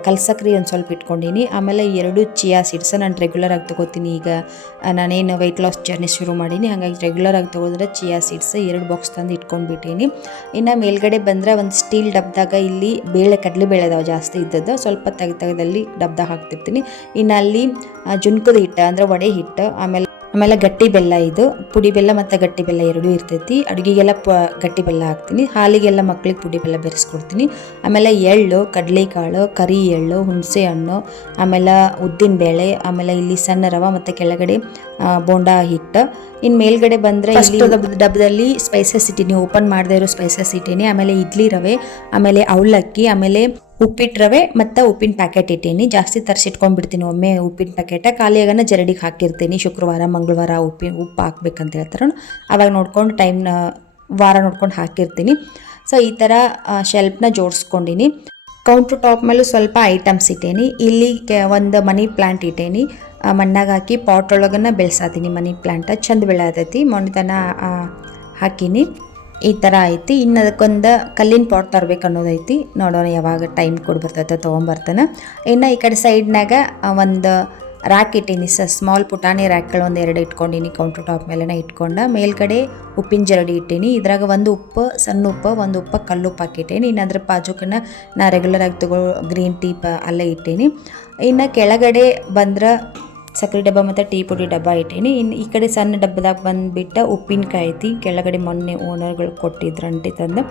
ಕಲ್ಸಕ್ರಿ ಒಂದು ಸ್ವಲ್ಪ ಇಟ್ಕೊಂಡೀನಿ. ಆಮೇಲೆ 2 ಚಿಯಾ ಸೀಡ್ಸ್ ನಾನು ರೆಗ್ಯುಲರಾಗಿ ತೊಗೋತೀನಿ. ಈಗ ನಾನೇನು ವೆಯ್ಟ್ ಲಾಸ್ ಜರ್ನಿ ಶುರು ಮಾಡೀನಿ, ಹಾಗಾಗಿ ರೆಗ್ಯುಲರಾಗಿ ತೊಗೋದ್ರೆ ಚಿಯಾ ಸೀಡ್ಸ್ 2 ಬಾಕ್ಸ್ ತಂದು ಇಟ್ಕೊಂಡ್ಬಿಟ್ಟೀನಿ. ಇನ್ನು ಮೇಲ್ಗಡೆ ಬಂದರೆ ಒಂದು ಸ್ಟೀಲ್ ಡಬ್ದಾಗ ಇಲ್ಲಿ ಕಡಲೆಬೇಳೆ ಅದಾವೆ ಜಾಸ್ತಿ ಇದ್ದದ್ದು, ಸ್ವಲ್ಪ ತೆಗೆದಲ್ಲಿ ಡಬ್ದಾಗ ಹಾಕ್ತಿರ್ತೀನಿ. ಇನ್ನು ಅಲ್ಲಿ ಜುನ್ಕದ ಹಿಟ್ಟು ಅಂದರೆ ವಡೆ ಹಿಟ್ಟು, ಆಮೇಲೆ ಗಟ್ಟಿ ಬೆಲ್ಲ, ಇದು ಪುಡಿ ಬೆಲ್ಲ ಮತ್ತು ಗಟ್ಟಿ ಬೆಲ್ಲ 2 ಇರ್ತೈತಿ. ಅಡುಗೆಗೆಲ್ಲ ಗಟ್ಟಿ ಬೆಲ್ಲ ಹಾಕ್ತೀನಿ. ಹಾಲಿಗೆಲ್ಲ ಮಕ್ಳಿಗೆ ಪುಡಿ ಬೆಲ್ಲ ಬೆರೆಸ್ಕೊಡ್ತೀನಿ. ಆಮೇಲೆ ಎಳ್ಳು, ಕಡಲೆಕಾಳು, ಕರಿ ಎಳ್ಳು, ಹುಣಸೆ ಹಣ್ಣು, ಆಮೇಲೆ ಉದ್ದಿನ ಬೇಳೆ, ಆಮೇಲೆ ಇಲ್ಲಿ ಸಣ್ಣ ರವೆ ಮತ್ತು ಕೆಳಗಡೆ ಬೋಂಡಾ ಹಿಟ್ಟು. ಇನ್ನು ಮೇಲ್ಗಡೆ ಬಂದರೆ ಇಲ್ಲಿ ಡಬ್ಬದಲ್ಲಿ ಸ್ಪೈಸಸ್ ಇಟ್ಟೀನಿ, ಓಪನ್ ಮಾಡದೇ ಇರೋ ಸ್ಪೈಸಸ್ ಇಟ್ಟೀನಿ. ಆಮೇಲೆ ಇಡ್ಲಿ ರವೆ, ಆಮೇಲೆ ಅವಲಕ್ಕಿ, ಆಮೇಲೆ ಉಪ್ಪಿಟ್ಟು ರವೆ ಮತ್ತು ಉಪ್ಪಿನ ಪ್ಯಾಕೆಟ್ ಇಟ್ಟೀನಿ. ಜಾಸ್ತಿ ತರಿಸಿಟ್ಕೊಂಡ್ಬಿಡ್ತೀನಿ ಒಮ್ಮೆ ಉಪ್ಪಿನ ಪ್ಯಾಕೆಟ. ಖಾಲಿಯಾಗನ ಜರಡಿಗೆ ಹಾಕಿರ್ತೀನಿ. ಶುಕ್ರವಾರ ಮಂಗಳವಾರ ಉಪ್ಪು ಹಾಕ್ಬೇಕಂತ ಹೇಳ್ತಾರೆ, ಅವಾಗ ನೋಡ್ಕೊಂಡು ವಾರ ನೋಡ್ಕೊಂಡು ಹಾಕಿರ್ತೀನಿ. ಸೊ ಈ ಥರ ಶೆಲ್ಫ್ನ ಜೋಡಿಸ್ಕೊಂಡಿನಿ. ಕೌಂಟ್ರ್ ಟಾಪ್ ಮೇಲೂ ಸ್ವಲ್ಪ ಐಟಮ್ಸ್ ಇಟ್ಟೇನಿ. ಇಲ್ಲಿ ಒಂದು ಮನಿ ಪ್ಲ್ಯಾಂಟ್ ಇಟ್ಟೇನಿ. ಮಣ್ಣಾಗ ಹಾಕಿ ಪಾಟ್ ಒಳಗನ್ನ ಬೆಳೆಸಾತೀನಿ. ಮನಿ ಪ್ಲ್ಯಾಂಟ ಚಂದ ಬೆಳೆಯತೈತಿ. ಮೊನ್ನೆತನ ಹಾಕೀನಿ. ಈ ಥರ ಐತಿ. ಇನ್ನು ಅದಕ್ಕೊಂದು ಕಲ್ಲಿನ ಪಾಟ್ ತರ್ಬೇಕು ಅನ್ನೋದೈತಿ. ನೋಡೋಣ ಯಾವಾಗ ಟೈಮ್ ಕೊಡಿ ಬರ್ತೈತೆ ತೊಗೊಂಬರ್ತಾನೆ. ಇನ್ನು ಈ ಕಡೆ ಸೈಡ್ನಾಗ ಒಂದು ರ್ಯಾಕ್ ಇಟ್ಟೀನಿ. ಸ್ಮಾಲ್ ಪುಟಾಣಿ ರ್ಯಾಕ್ಗಳು ಒಂದು 2 ಇಟ್ಕೊಂಡೀನಿ. ಕೌಂಟ್ರ್ ಟಾಪ್ ಮೇಲೆನ ಇಟ್ಕೊಂಡು ಮೇಲ್ಗಡೆ ಉಪ್ಪಿನ ಜರಡಿ ಇಟ್ಟೀನಿ. ಇದ್ರಾಗ ಒಂದು ಉಪ್ಪು, ಸಣ್ಣ ಉಪ್ಪು, ಒಂದು ಉಪ್ಪು ಕಲ್ಲುಪ್ಪು ಹಾಕಿಟ್ಟೀನಿ. ಇನ್ನು ಅದ್ರ ಬಾಜುಕನ್ನ ನಾ ರೆಗ್ಯುಲರಾಗಿ ಗ್ರೀನ್ ಟೀ ಅಲ್ಲೇ ಇಟ್ಟೀನಿ. ಇನ್ನು ಕೆಳಗಡೆ ಬಂದ್ರೆ ಸಕ್ಕರೆ ಡಬ್ಬ ಮತ್ತು ಟೀ ಪುಡಿ ಡಬ್ಬ ಇಟ್ಟೀನಿ. ಇನ್ನು ಈ ಕಡೆ ಸಣ್ಣ ಡಬ್ಬದಾಗ ಬಂದುಬಿಟ್ಟು ಉಪ್ಪಿನಕಾಯಿ ಐತಿ. ಕೆಳಗಡೆ ಮೊನ್ನೆ ಓನರ್ಗಳು ಕೊಟ್ಟಿದ್ರು ಅಂಟಿ ತಂದು,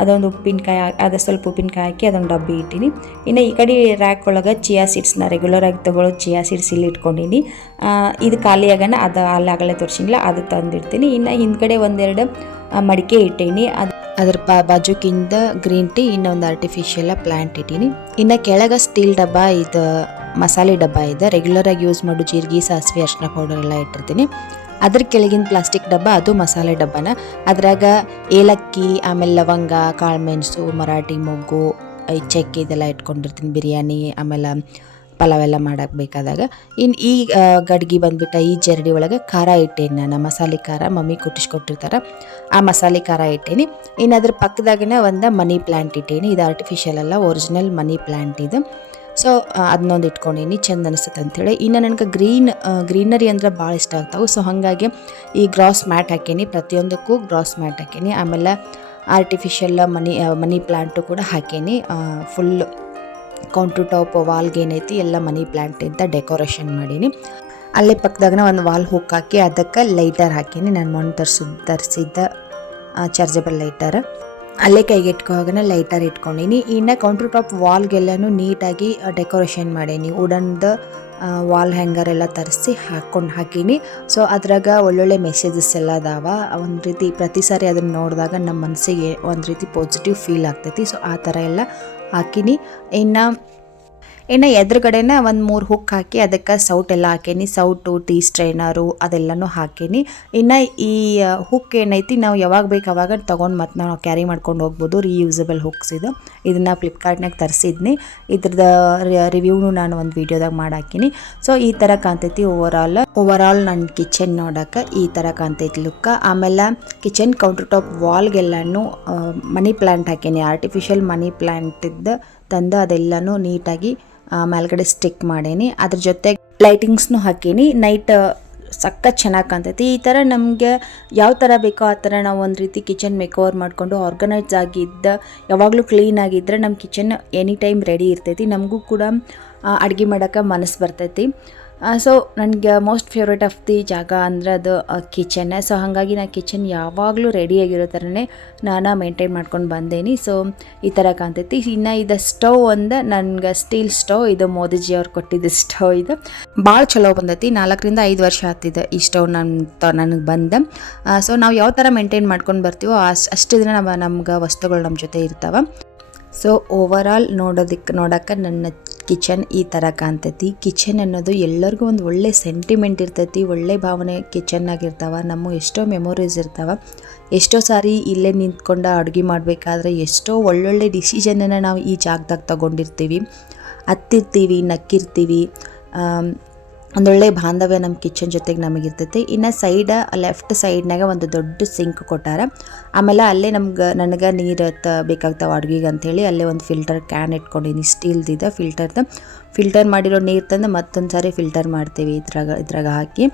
ಅದೊಂದು ಉಪ್ಪಿನಕಾಯಿ, ಅದು ಸ್ವಲ್ಪ ಉಪ್ಪಿನಕಾಯಿ ಹಾಕಿ ಅದೊಂದು ಡಬ್ಬಿ ಇಟ್ಟೀನಿ. ಇನ್ನು ಈ ಕಡೆ ರ್ಯಾಕ್ ಒಳಗೆ ಚಿಯಾ ಸೀಡ್ಸ್ನ ರೆಗ್ಯುಲರಾಗಿ ತೊಗೊಳ್ಳೋ ಚಿಯಾ ಸೀಡ್ಸ್ ಇಲ್ಲಿ ಇಟ್ಕೊಂಡೀನಿ. ಇದು ಖಾಲಿಯಾಗನ ಅದು ಅಲ್ಲಾಗಲೇ ತೋರಿಸಿಲ್ಲ, ಅದು ತಂದಿಡ್ತೀನಿ. ಇನ್ನು ಹಿಂದ್ಗಡೆ 1-2 ಮಡಿಕೆ ಇಟ್ಟೀನಿ. ಅದ್ರ ಬಾಜುಕಿಂದ ಗ್ರೀನ್ ಟೀ, ಇನ್ನೊಂದು ಆರ್ಟಿಫಿಷಿಯಲ್ ಪ್ಲ್ಯಾಂಟ್ ಇಟ್ಟೀನಿ. ಇನ್ನು ಕೆಳಗೆ ಸ್ಟೀಲ್ ಡಬ್ಬ, ಇದು ಮಸಾಲೆ ಡಬ್ಬ ಇದೆ. ರೆಗ್ಯುಲರಾಗಿ ಯೂಸ್ ಮಾಡೋ ಜೀರಿಗೆ, ಸಾಸಿವೆ, ಅರಿಶಿನ ಪೌಡರ್ ಎಲ್ಲ ಇಟ್ಟಿರ್ತೀನಿ. ಅದ್ರ ಕೆಳಗಿನ ಪ್ಲಾಸ್ಟಿಕ್ ಡಬ್ಬ, ಅದು ಮಸಾಲೆ ಡಬ್ಬನ. ಅದ್ರಾಗ ಏಲಕ್ಕಿ, ಆಮೇಲೆ ಲವಂಗ, ಕಾಳುಮೆಣಸು, ಮರಾಠಿ ಮೊಗ್ಗು, ಚಕ್ಕೆ ಇದೆಲ್ಲ ಇಟ್ಕೊಂಡಿರ್ತೀನಿ. ಬಿರಿಯಾನಿ ಆಮೇಲೆ ಪಲಾವೆಲ್ಲ ಮಾಡಕ್ಕೆ ಬೇಕಾದಾಗ. ಇನ್ನು ಈ ಗಡ್ಗೆ ಬಂದುಬಿಟ್ಟು ಈ ಜರಡಿ ಒಳಗೆ ಖಾರ ಇಟ್ಟೇನಿ ನಾನು. ಮಸಾಲೆ ಖಾರ ಮಮ್ಮಿ ಕೊಟ್ಟಿರ್ತಾರೆ, ಆ ಮಸಾಲೆ ಖಾರ ಇಟ್ಟೇನಿ. ಇನ್ನು ಅದ್ರ ಪಕ್ಕದಾಗನೇ ಒಂದು ಮನಿ ಪ್ಲ್ಯಾಂಟ್ ಇಟ್ಟೇನಿ. ಇದು ಆರ್ಟಿಫಿಷಿಯಲ್ ಅಲ್ಲ, ಒರಿಜಿನಲ್ ಮನಿ ಪ್ಲ್ಯಾಂಟ್ ಇದು. ಸೊ ಅದನ್ನೊಂದು ಇಟ್ಕೊಂಡೀನಿ, ಚೆಂದ ಅನಿಸುತ್ತೆ ಅಂಥೇಳಿ. ಇನ್ನು ನನಗೆ ಗ್ರೀನರಿ ಅಂದ್ರೆ ಭಾಳ ಇಷ್ಟ ಆಗ್ತಾವೆ. ಸೊ ಹಾಗಾಗಿ ಈ ಗ್ರಾಸ್ ಮ್ಯಾಟ್ ಹಾಕೀನಿ. ಪ್ರತಿಯೊಂದಕ್ಕೂ ಗ್ರಾಸ್ ಮ್ಯಾಟ್ ಹಾಕೀನಿ. ಆಮೇಲೆ ಆರ್ಟಿಫಿಷಿಯಲ್ ಮನಿ ಪ್ಲ್ಯಾಂಟು ಕೂಡ ಹಾಕೀನಿ. ಫುಲ್ ಕೌಂಟ್ರ್ ಟಾಪ್ ವಾಲ್ಗೆ ಏನೈತಿ ಎಲ್ಲ ಮನಿ ಪ್ಲ್ಯಾಂಟ್ ಅಂತ ಡೆಕೋರೇಷನ್ ಮಾಡೀನಿ. ಅಲ್ಲೇ ಪಕ್ಕದಾಗನ ಒಂದು ವಾಲ್ ಹುಕ್ ಹಾಕಿ ಅದಕ್ಕೆ ಲೈಟರ್ ಹಾಕೀನಿ. ನಾನು ಮೊನ್ನೆ ತರಿಸಿದ್ದ ಚಾರ್ಜಬಲ್ ಲೈಟರ್. ಅಲ್ಲೇ ಕೈಗೆ ಇಟ್ಕೋವಾಗನ ಲೈಟರ್ ಇಟ್ಕೊಂಡೀನಿ. ಇನ್ನು ಕೌಂಟ್ರ್ ಟಾಪ್ ವಾಲ್ಗೆಲ್ಲನೂ ನೀಟಾಗಿ ಡೆಕೋರೇಷನ್ ಮಾಡೀನಿ. ವುಡನ್ದು ವಾಲ್ ಹ್ಯಾಂಗರ್ ಎಲ್ಲ ತರಿಸಿ ಹಾಕೀನಿ. ಸೊ ಅದ್ರಾಗ ಒಳ್ಳೊಳ್ಳೆ ಮೆಸೇಜಸ್ ಎಲ್ಲ ಅದಾವ. ಒಂದು ರೀತಿ ಪ್ರತಿ ಸಾರಿ ಅದನ್ನು ನೋಡಿದಾಗ ನಮ್ಮ ಮನಸ್ಸಿಗೆ ಒಂದು ರೀತಿ ಪಾಸಿಟಿವ್ ಫೀಲ್ ಆಗ್ತೈತಿ. ಸೊ ಆ ಥರ ಎಲ್ಲ ಹಾಕೀನಿ. ಇನ್ನು ಎದುರುಗಡೆನ ಒಂದು 3 ಹುಕ್ ಹಾಕಿ ಅದಕ್ಕೆ ಸೌಟೆಲ್ಲ ಹಾಕೀನಿ, ಸೌಟು ಟೀ ಸ್ಟ್ರೈನರು ಅದೆಲ್ಲನೂ ಹಾಕೀನಿ. ಇನ್ನು ಈ ಹುಕ್ ಏನೈತಿ ನಾವು ಯಾವಾಗ ಬೇಕು ಅವಾಗ ತೊಗೊಂಡು ಮತ್ತು ನಾವು ಕ್ಯಾರಿ ಮಾಡ್ಕೊಂಡು ಹೋಗ್ಬೋದು. ರೀಯೂಸಬಲ್ ಹುಕ್ಸ್ ಇದನ್ನು ಫ್ಲಿಪ್ಕಾರ್ಟ್ನಾಗ ತರಿಸಿದ್ನಿ. ಇದ್ರದ್ದು ರಿವ್ಯೂನು ನಾನು ಒಂದು ವೀಡಿಯೋದಾಗ ಮಾಡಾಕಿನಿ. ಸೊ ಈ ಥರ ಕಾಣ್ತೈತಿ ಓವರಾಲ್ ನನ್ನ ಕಿಚನ್ ನೋಡೋಕೆ ಈ ಥರ ಕಾಣ್ತೈತಿ ಲುಕ್ಕ. ಆಮೇಲೆ kitchen counter top ವಾಲ್ಗೆಲ್ಲನೂ money plant ಹಾಕೀನಿ, artificial money plant ತಂದು ಅದೆಲ್ಲನೂ ನೀಟಾಗಿ ಮೇಲ್ಗಡೆ ಸ್ಟಿಕ್ ಮಾಡೀನಿ. ಅದ್ರ ಜೊತೆ ಲೈಟಿಂಗ್ಸ್ನು ಹಾಕೀನಿ. ನೈಟ್ ಸಖತ್ ಚೆನ್ನಾಗಿ ಕಾಣ್ತೈತಿ. ಈ ಥರ ನಮಗೆ ಯಾವ ಥರ ಬೇಕೋ ಆ ಥರ ನಾವು ಒಂದು ರೀತಿ ಕಿಚನ್ ಮೇಕೋವರ್ ಮಾಡಿಕೊಂಡು ಆರ್ಗನೈಸ್ ಆಗಿದ್ದ ಯಾವಾಗಲೂ ಕ್ಲೀನ್ ಆಗಿದ್ದರೆ ನಮ್ಮ ಕಿಚನ್ ಎನಿ ಟೈಮ್ ರೆಡಿ ಇರ್ತೈತಿ. ನಮಗೂ ಕೂಡ ಅಡುಗೆ ಮಾಡೋಕ್ಕೆ ಮನಸ್ಸು ಬರ್ತೈತಿ. ಸೊ ನನಗೆ ಮೋಸ್ಟ್ ಫೇವ್ರೇಟ್ ಆಫ್ ದಿ ಜಾಗ ಅಂದರೆ ಅದು ಕಿಚನ್. ಸೊ ಹಾಗಾಗಿ ನಾನು ಕಿಚನ್ ಯಾವಾಗಲೂ ರೆಡಿಯಾಗಿರೋ ಥರನೇ ನಾನು ಮೇಂಟೈನ್ ಮಾಡ್ಕೊಂಡು ಬಂದೇನಿ. ಸೊ ಈ ಥರ ಕಾಣ್ತೈತಿ. ಇನ್ನು ಇದು ಸ್ಟವ್ ಒಂದು ನನಗೆ ಸ್ಟೀಲ್ ಸ್ಟವ್, ಇದು ಮೋದಿಜಿ ಅವ್ರು ಕೊಟ್ಟಿದ್ದು ಸ್ಟವ್. ಇದು ಭಾಳ ಚಲೋ ಬಂದೈತಿ. 4 ರಿಂದ 5 ವರ್ಷ ಆಗ್ತಿದೆ ಈ ಸ್ಟವ್ ನನಗೆ ಬಂದು. ಸೊ ನಾವು ಯಾವ ಥರ ಮೇಂಟೈನ್ ಮಾಡ್ಕೊಂಡು ಬರ್ತೀವೋ ಅಷ್ಟು ದಿನ ನಮ್ಗೆ ವಸ್ತುಗಳು ನಮ್ಮ ಜೊತೆ ಇರ್ತಾವೆ. ಸೊ ಓವರಾಲ್ ನೋಡೋಕ್ಕೆ ನನ್ನ ಕಿಚನ್ ಈ ಥರ ಕಾಣ್ತೈತಿ. ಕಿಚನ್ ಅನ್ನೋದು ಎಲ್ಲರಿಗೂ ಒಂದು ಒಳ್ಳೆ ಸೆಂಟಿಮೆಂಟ್ ಇರ್ತೈತಿ, ಒಳ್ಳೆ ಭಾವನೆ ಕಿಚನ್ನಾಗಿರ್ತಾವೆ. ನಮ್ಮ ಎಷ್ಟೋ ಮೆಮೊರೀಸ್ ಇರ್ತಾವೆ. ಎಷ್ಟೋ ಸಾರಿ ಇಲ್ಲೇ ನಿಂತ್ಕೊಂಡು ಅಡುಗೆ ಮಾಡಬೇಕಾದ್ರೆ ಎಷ್ಟೋ ಒಳ್ಳೊಳ್ಳೆ ಡಿಸಿಷನನ್ನು ನಾವು ಈ ಜಾಗದಾಗ ತೊಗೊಂಡಿರ್ತೀವಿ, ಹತ್ತಿರ್ತೀವಿ, ನಕ್ಕಿರ್ತೀವಿ. ಒಂದೊಳ್ಳೆ ಬಾಂಧವ್ಯ ನಮ್ಮ ಕಿಚನ್ ಜೊತೆಗೆ ನಮಗಿರ್ತೈತಿ. ಇನ್ನು ಲೆಫ್ಟ್ ಸೈಡ್ನಾಗ ಒಂದು ದೊಡ್ಡ ಸಿಂಕ್ ಕೊಟ್ಟಾರ. ಆಮೇಲೆ ಅಲ್ಲೇ ನನಗೆ ನೀರು ಬೇಕಾಗ್ತಾವೆ ಅಡುಗೆಗೆ ಅಂಥೇಳಿ ಅಲ್ಲೇ ಒಂದು ಫಿಲ್ಟರ್ ಕ್ಯಾನ್ ಇಟ್ಕೊಂಡಿನಿ, ಸ್ಟೀಲ್ದಿದೆ ಫಿಲ್ಟರ್ ಮಾಡಿರೋ ನೀರು ತಂದು ಮತ್ತೊಂದು ಸಾರಿ ಫಿಲ್ಟರ್ ಮಾಡ್ತೀವಿ ಇದ್ರಾಗ ಹಾಕಿ.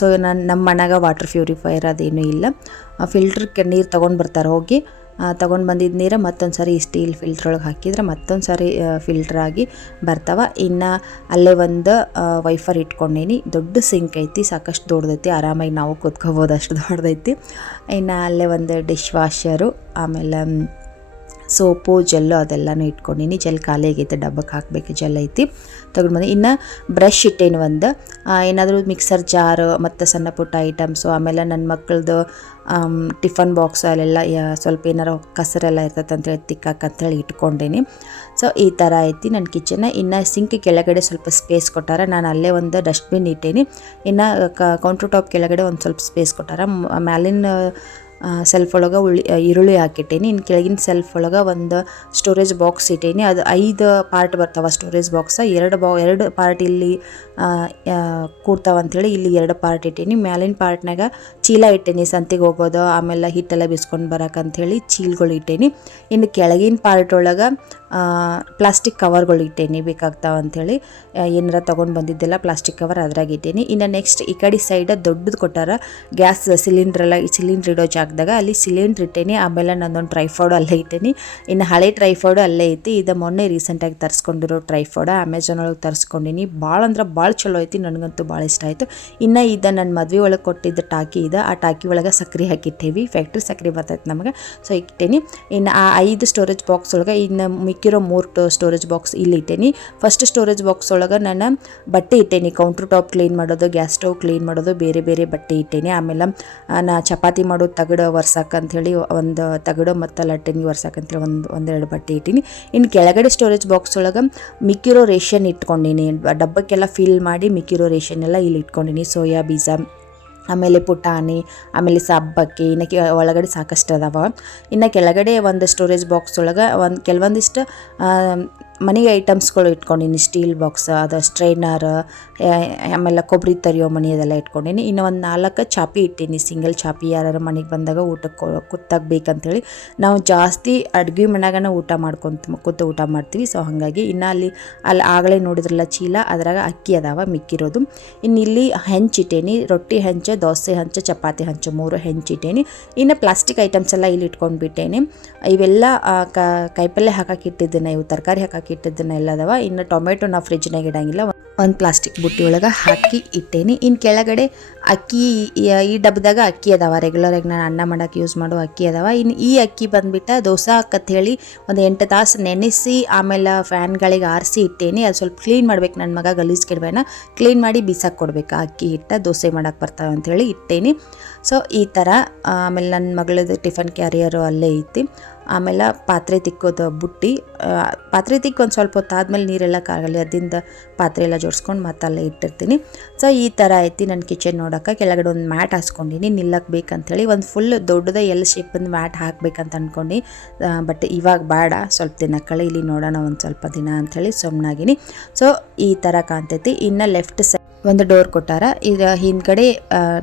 ಸೊ ನಮ್ಮ ಮನೆಯಾಗ ವಾಟರ್ ಪ್ಯೂರಿಫೈಯರ್ ಅದೇನೂ ಇಲ್ಲ. ಫಿಲ್ಟರ್ಗೆ ನೀರು ತೊಗೊಂಡು ಬರ್ತಾರೆ, ಹೋಗಿ ತೊಗೊಂಡು ಬಂದಿದ್ದ ನೀರು ಮತ್ತೊಂದು ಸಾರಿ ಸ್ಟೀಲ್ ಫಿಲ್ಟ್ರೊಳಗೆ ಹಾಕಿದ್ರೆ ಮತ್ತೊಂದು ಸಾರಿ ಫಿಲ್ಟ್ರಾಗಿ ಬರ್ತಾವೆ. ಇನ್ನು ಅಲ್ಲೇ ಒಂದು ವೈಫರ್ ಇಟ್ಕೊಂಡೀನಿ. ದೊಡ್ಡ ಸಿಂಕ್ ಐತಿ, ಸಾಕಷ್ಟು ದೊಡ್ಡದೈತಿ, ಆರಾಮಾಗಿ ನಾವು ಕೂತ್ಕೋಬೋದು, ಅಷ್ಟು ದೊಡ್ಡದೈತಿ. ಇನ್ನು ಅಲ್ಲೇ ಒಂದು ಡಿಶ್ ವಾಷರು, ಆಮೇಲೆ ಸೋಪು ಜೆಲ್ಲು ಅದೆಲ್ಲನೂ ಇಟ್ಕೊಂಡೀನಿ. ಜೆಲ್ ಖಾಲಿ ಆಗೈತೆ, ಡಬ್ಬಕ್ಕೆ ಹಾಕಬೇಕು, ಜೆಲ್ ಐತಿ ತೊಗೊಂಡು ಬಂದು. ಇನ್ನು ಬ್ರಷ್ ಇಟ್ಟೇನು ಒಂದು, ಏನಾದರೂ ಮಿಕ್ಸರ್ ಜಾರು ಮತ್ತು ಸಣ್ಣ ಪುಟ್ಟ ಐಟಮ್ಸು, ಆಮೇಲೆ ನನ್ನ ಮಕ್ಕಳದು ಟಿಫನ್ ಬಾಕ್ಸ್ ಅಲ್ಲೆಲ್ಲ ಸ್ವಲ್ಪ ಏನಾರು ಕಸರೆಲ್ಲ ಇರ್ತೈತೆ ಅಂತೇಳಿ ತಿಕ್ಕಾಕಂತೇಳಿ ಇಟ್ಕೊಂಡೇನಿ. ಸೊ ಈ ಥರ ಐತಿ ನನ್ನ ಕಿಚನ್ನ. ಇನ್ನು ಸಿಂಕ್ ಕೆಳಗಡೆ ಸ್ವಲ್ಪ ಸ್ಪೇಸ್ ಕೊಟ್ಟಾರ, ನಾನು ಅಲ್ಲೇ ಒಂದು ಡಸ್ಟ್ಬಿನ್ ಇಟ್ಟೇನಿ. ಇನ್ನು ಕೌಂಟರ್ ಟಾಪ್ ಕೆಳಗಡೆ ಒಂದು ಸ್ವಲ್ಪ ಸ್ಪೇಸ್ ಕೊಟ್ಟಾರ. ಮ್ಯಾಲಿನ ಸೆಲ್ಫ್ ಒಳಗೆ ಈರುಳ್ಳಿ ಹಾಕಿಟ್ಟೇನಿ. ಇನ್ನು ಕೆಳಗಿನ ಸೆಲ್ಫ್ ಒಳಗೆ ಒಂದು ಸ್ಟೋರೇಜ್ ಬಾಕ್ಸ್ ಇಟ್ಟೇನಿ. ಅದು 5 ಪಾರ್ಟ್ ಬರ್ತಾವೆ ಸ್ಟೋರೇಜ್ ಬಾಕ್ಸ. 2 ಪಾರ್ಟ್ ಇಲ್ಲಿ ಕೂಡ್ತಾವ ಅಂಥೇಳಿ ಇಲ್ಲಿ 2 ಪಾರ್ಟ್ ಇಟ್ಟೇನಿ. ಮ್ಯಾಲಿನ ಪಾರ್ಟ್ನಾಗ ಚೀಲ ಇಟ್ಟೇನಿ, ಸಂತಿಗೆ ಹೋಗೋದು ಆಮೇಲೆ ಹಿಟ್ಟೆಲ್ಲ ಬಿಸ್ಕೊಂಡು ಬರೋಕ್ಕಂಥೇಳಿ ಚೀಲಗಳು ಇಟ್ಟೇನಿ. ಇನ್ನು ಕೆಳಗಿನ ಪಾರ್ಟ್ ಒಳಗೆ ಪ್ಲಾಸ್ಟಿಕ್ ಕವರ್ಗಳು ಇಟ್ಟೇನಿ, ಬೇಕಾಗ್ತಾವ ಅಂಥೇಳಿ ಏನಾರ ತೊಗೊಂಡು ಬಂದಿದ್ದೆಲ್ಲ ಪ್ಲಾಸ್ಟಿಕ್ ಕವರ್ ಅದ್ರಾಗ ಇಟ್ಟೇನಿ. ಇನ್ನು ನೆಕ್ಸ್ಟ್ ಈ ಕಡೆ ಸೈಡ ದೊಡ್ಡದು ಕೊಟ್ಟಾರ, ಗ್ಯಾಸ್ ಸಿಲಿಂಡ್ರ್ ಇಡೋ ಜಾಗದಾಗ ಅಲ್ಲಿ ಸಿಲಿಂಡ್ರ್ ಇಟ್ಟೇನಿ. ಆಮೇಲೆ ನನ್ನೊಂದು ಟ್ರೈಫೋಡ್ ಅಲ್ಲೇ ಇಟ್ಟೇನಿ. ಇನ್ನು ಹಳೆ ಟ್ರೈಫೋಡು ಅಲ್ಲೇ ಐತಿ. ಇದು ಮೊನ್ನೆ ರೀಸೆಂಟಾಗಿ ತರಿಸ್ಕೊಂಡಿರೋ ಟ್ರೈಫೋಡ ಅಮೆಝಾನ್ ಒಳಗೆ ತರಿಸ್ಕೊಂಡಿನಿ. ಭಾಳ ಅಂದ್ರೆ ಭಾಳ ಚಲೋ ಐತಿ, ನನಗಂತೂ ಭಾಳ ಇಷ್ಟ ಆಯಿತು. ಇನ್ನು ಇದು ನನ್ನ ಮದುವೆ ಒಳಗೆ ಕೊಟ್ಟಿದ್ದ ಟಾಕಿ ಇದೆ, ಆ ಟಾಕಿ ಒಳಗೆ ಸಕ್ಕರೆ ಹಾಕಿಟ್ಟೇವಿ, ಫ್ಯಾಕ್ಟ್ರಿ ಸಕ್ಕರೆ ಬರ್ತೈತೆ ನಮಗೆ. ಸೊ ಇಟ್ಟೇನಿ. ಇನ್ನು ಆ 5 ಸ್ಟೋರೇಜ್ ಬಾಕ್ಸ್ ಒಳಗೆ ಇನ್ನು ಮಿಕ್ಕಿರೋ 3 ಸ್ಟೋರೇಜ್ ಬಾಕ್ಸ್ ಇಲ್ಲಿ ಇಟ್ಟೇನಿ. ಫಸ್ಟ್ ಸ್ಟೋರೇಜ್ ಬಾಕ್ಸ್ ಒಳಗೆ ನಾನು ಬಟ್ಟೆ ಇಟ್ಟೇನಿ, ಕೌಂಟರ್ ಟಾಪ್ ಕ್ಲೀನ್ ಮಾಡೋದು, ಗ್ಯಾಸ್ ಸ್ಟವ್ ಕ್ಲೀನ್ ಮಾಡೋದು, ಬೇರೆ ಬೇರೆ ಬಟ್ಟೆ ಇಟ್ಟೇನಿ. ಆಮೇಲೆ ನಾ ಚಪಾತಿ ಮಾಡೋ ತಗಡು ಒರ್ಸಕ್ಕಂಥೇಳಿ ಒಂದು ತಗಡು ಮತ್ತು ಲಟ್ಟಿನಿ ಒರ್ಸಕ್ಕಂಥೇಳಿ ಒಂದೆರಡು ಬಟ್ಟೆ ಇಟ್ಟೀನಿ. ಇನ್ನು ಕೆಳಗಡೆ ಸ್ಟೋರೇಜ್ ಬಾಕ್ಸ್ ಒಳಗೆ ಮಿಕ್ಕಿರೋ ರೇಷನ್ ಇಟ್ಕೊಂಡೀನಿ, ಡಬ್ಬಕ್ಕೆಲ್ಲ ಫಿಲ್ ಮಾಡಿ ಮಿಕ್ಕಿರೋ ರೇಷನ್ ಎಲ್ಲ ಇಲ್ಲಿ ಇಟ್ಕೊಂಡೀನಿ. ಸೋಯಾ ಬೀಜ, ಆಮೇಲೆ ಪುಟಾಣಿ, ಆಮೇಲೆ ಸಬ್ಬಕ್ಕಿ, ಇನ್ನು ಒಳಗಡೆ ಸಾಕಷ್ಟು ಅದಾವ. ಇನ್ನು ಕೆಳಗಡೆ ಒಂದು ಸ್ಟೋರೇಜ್ ಬಾಕ್ಸ್ ಒಳಗೆ ಕೆಲವೊಂದಿಷ್ಟು ಮನೆಗೆ ಐಟಮ್ಸ್ಗಳು ಇಟ್ಕೊಂಡೀನಿ, ಸ್ಟೀಲ್ ಬಾಕ್ಸ್, ಅದು ಸ್ಟ್ರೈನರ್, ಆಮೇಲೆ ಕೊಬ್ಬರಿ ತರಿಯೋ ಮಣಿ ಅದೆಲ್ಲ ಇಟ್ಕೊಂಡೀನಿ. ಇನ್ನು ಒಂದು 4 ಚಾಪಿ ಇಟ್ಟೀನಿ, ಸಿಂಗಲ್ ಚಾಪಿ. ಯಾರು ಮನೆಗೆ ಬಂದಾಗ ಊಟಕ್ಕೆ ಕೂತಾಗಬೇಕಂತೇಳಿ ನಾವು ಜಾಸ್ತಿ ಅಡುಗೆ ಮನೆಯಾಗನ ಕೂತು ಊಟ ಮಾಡ್ತೀವಿ. ಸೊ ಹಾಗಾಗಿ ಇನ್ನು ಅಲ್ಲಿ ಆಗಲೇ ನೋಡಿದ್ರಲ್ಲ ಚೀಲ, ಅದ್ರಾಗ ಅಕ್ಕಿ ಅದಾವ ಮಿಕ್ಕಿರೋದು. ಇನ್ನು ಇಲ್ಲಿ ಹೆಂಚಿಟ್ಟೇನಿ, ರೊಟ್ಟಿ ಹೆಂಚು, ದೋಸೆ ಹೆಂಚು, ಚಪಾತಿ ಹೆಂಚು 3 ಹೆಂಚಿಟ್ಟೇನಿ. ಇನ್ನು ಪ್ಲಾಸ್ಟಿಕ್ ಐಟಮ್ಸ್ ಎಲ್ಲ ಇಲ್ಲಿ ಇಟ್ಕೊಂಡ್ಬಿಟ್ಟೇನಿ. ಇವೆಲ್ಲ ಕಾಯಿಪಲ್ಲೆ ಹಾಕಿಟ್ಟಿದ್ದೇನೆ, ಇವು ತರಕಾರಿ ಹಾಕಿಟ್ಟಿದ್ದನ್ನ ಎಲ್ಲ ಅದಾವ. ಇನ್ನು ಟೊಮೆಟೊ ನಾವು ಫ್ರಿಜ್ನಾಗ ಇಡಂಗಿಲ್ಲ, ಒಂದು ಪ್ಲಾಸ್ಟಿಕ್ ಬುಟ್ಟಿ ಒಳಗೆ ಹಾಕಿ ಇಟ್ಟೇನಿ. ಇನ್ನು ಕೆಳಗಡೆ ಅಕ್ಕಿ, ಈ ಡಬ್ಬದಾಗ ಅಕ್ಕಿ ಅದಾವ, ರೆಗ್ಯುಲರಾಗಿ ನಾನು ಅನ್ನ ಮಾಡೋಕೆ ಯೂಸ್ ಮಾಡೋ ಅಕ್ಕಿ ಅದಾವ. ಇನ್ನು ಈ ಅಕ್ಕಿ ಬಂದುಬಿಟ್ಟು ದೋಸೆ ಹಾಕಂಥೇಳಿ ಒಂದು 8 ತಾಸು ನೆನೆಸಿ ಆಮೇಲೆ ಫ್ಯಾನ್ಗಳಿಗೆ ಆರಿಸಿ ಇಟ್ಟೇನಿ. ಅದು ಸ್ವಲ್ಪ ಕ್ಲೀನ್ ಮಾಡ್ಬೇಕು, ನನ್ನ ಮಗ ಗಲೀಜು ಕೆಡಬೇನ, ಕ್ಲೀನ್ ಮಾಡಿ ಬೀಸಕ್ಕೆ ಕೊಡ್ಬೇಕು. ಅಕ್ಕಿ ಹಿಟ್ಟ ದೋಸೆ ಮಾಡೋಕೆ ಬರ್ತಾವೆ ಅಂಥೇಳಿ ಇಟ್ಟೇನಿ. ಸೊ ಈ ಥರ. ಆಮೇಲೆ ನನ್ನ ಮಗಳದ್ದು ಟಿಫನ್ ಕ್ಯಾರಿಯರು ಅಲ್ಲೇ ಐತಿ. ಆಮೇಲೆ ಪಾತ್ರೆ ತಿಕ್ಕೋದು ಬುಟ್ಟಿ, ಪಾತ್ರೆ ತಿಕ್ಕಿ ಒಂದು ಸ್ವಲ್ಪ ಹೊತ್ತು ಆದಮೇಲೆ ನೀರೆಲ್ಲ ಕಾಗಲಿ ಅದರಿಂದ ಪಾತ್ರೆ ಎಲ್ಲ ಜೋಡಿಸ್ಕೊಂಡು ಮತ್ತೆ ಅಲ್ಲೇ ಇಟ್ಟಿರ್ತೀನಿ. ಸೊ ಈ ಥರ ಐತಿ ನನ್ನ ಕಿಚನ್ ನೋಡೋಕೆ. ಕೆಳಗಡೆ ಒಂದು ಮ್ಯಾಟ್ ಹಾಸ್ಕೊಂಡಿನಿ ನಿಲ್ಲಕ್ಕೆ ಬೇಕಂತೇಳಿ, ಒಂದು ಫುಲ್ ದೊಡ್ಡದ ಎಲ್ ಶೇಪಿಂದ ಮ್ಯಾಟ್ ಹಾಕ್ಬೇಕಂತ ಅಂದ್ಕೊಂಡು, ಬಟ್ ಇವಾಗ ಬೇಡ, ಸ್ವಲ್ಪ ದಿನ ಕಳೀಲಿ ನೋಡೋಣ ಒಂದು ಸ್ವಲ್ಪ ದಿನ ಅಂಥೇಳಿ ಸುಮ್ಮನಾಗಿನಿ. ಸೊ ಈ ಥರ ಕಾಣ್ತೈತಿ. ಇನ್ನು ಲೆಫ್ಟ್ ಸೈಡ್ ಒಂದು ಡೋರ್ ಕೊಟ್ಟಾರ. ಇದು ಹಿಂದ್ಗಡೆ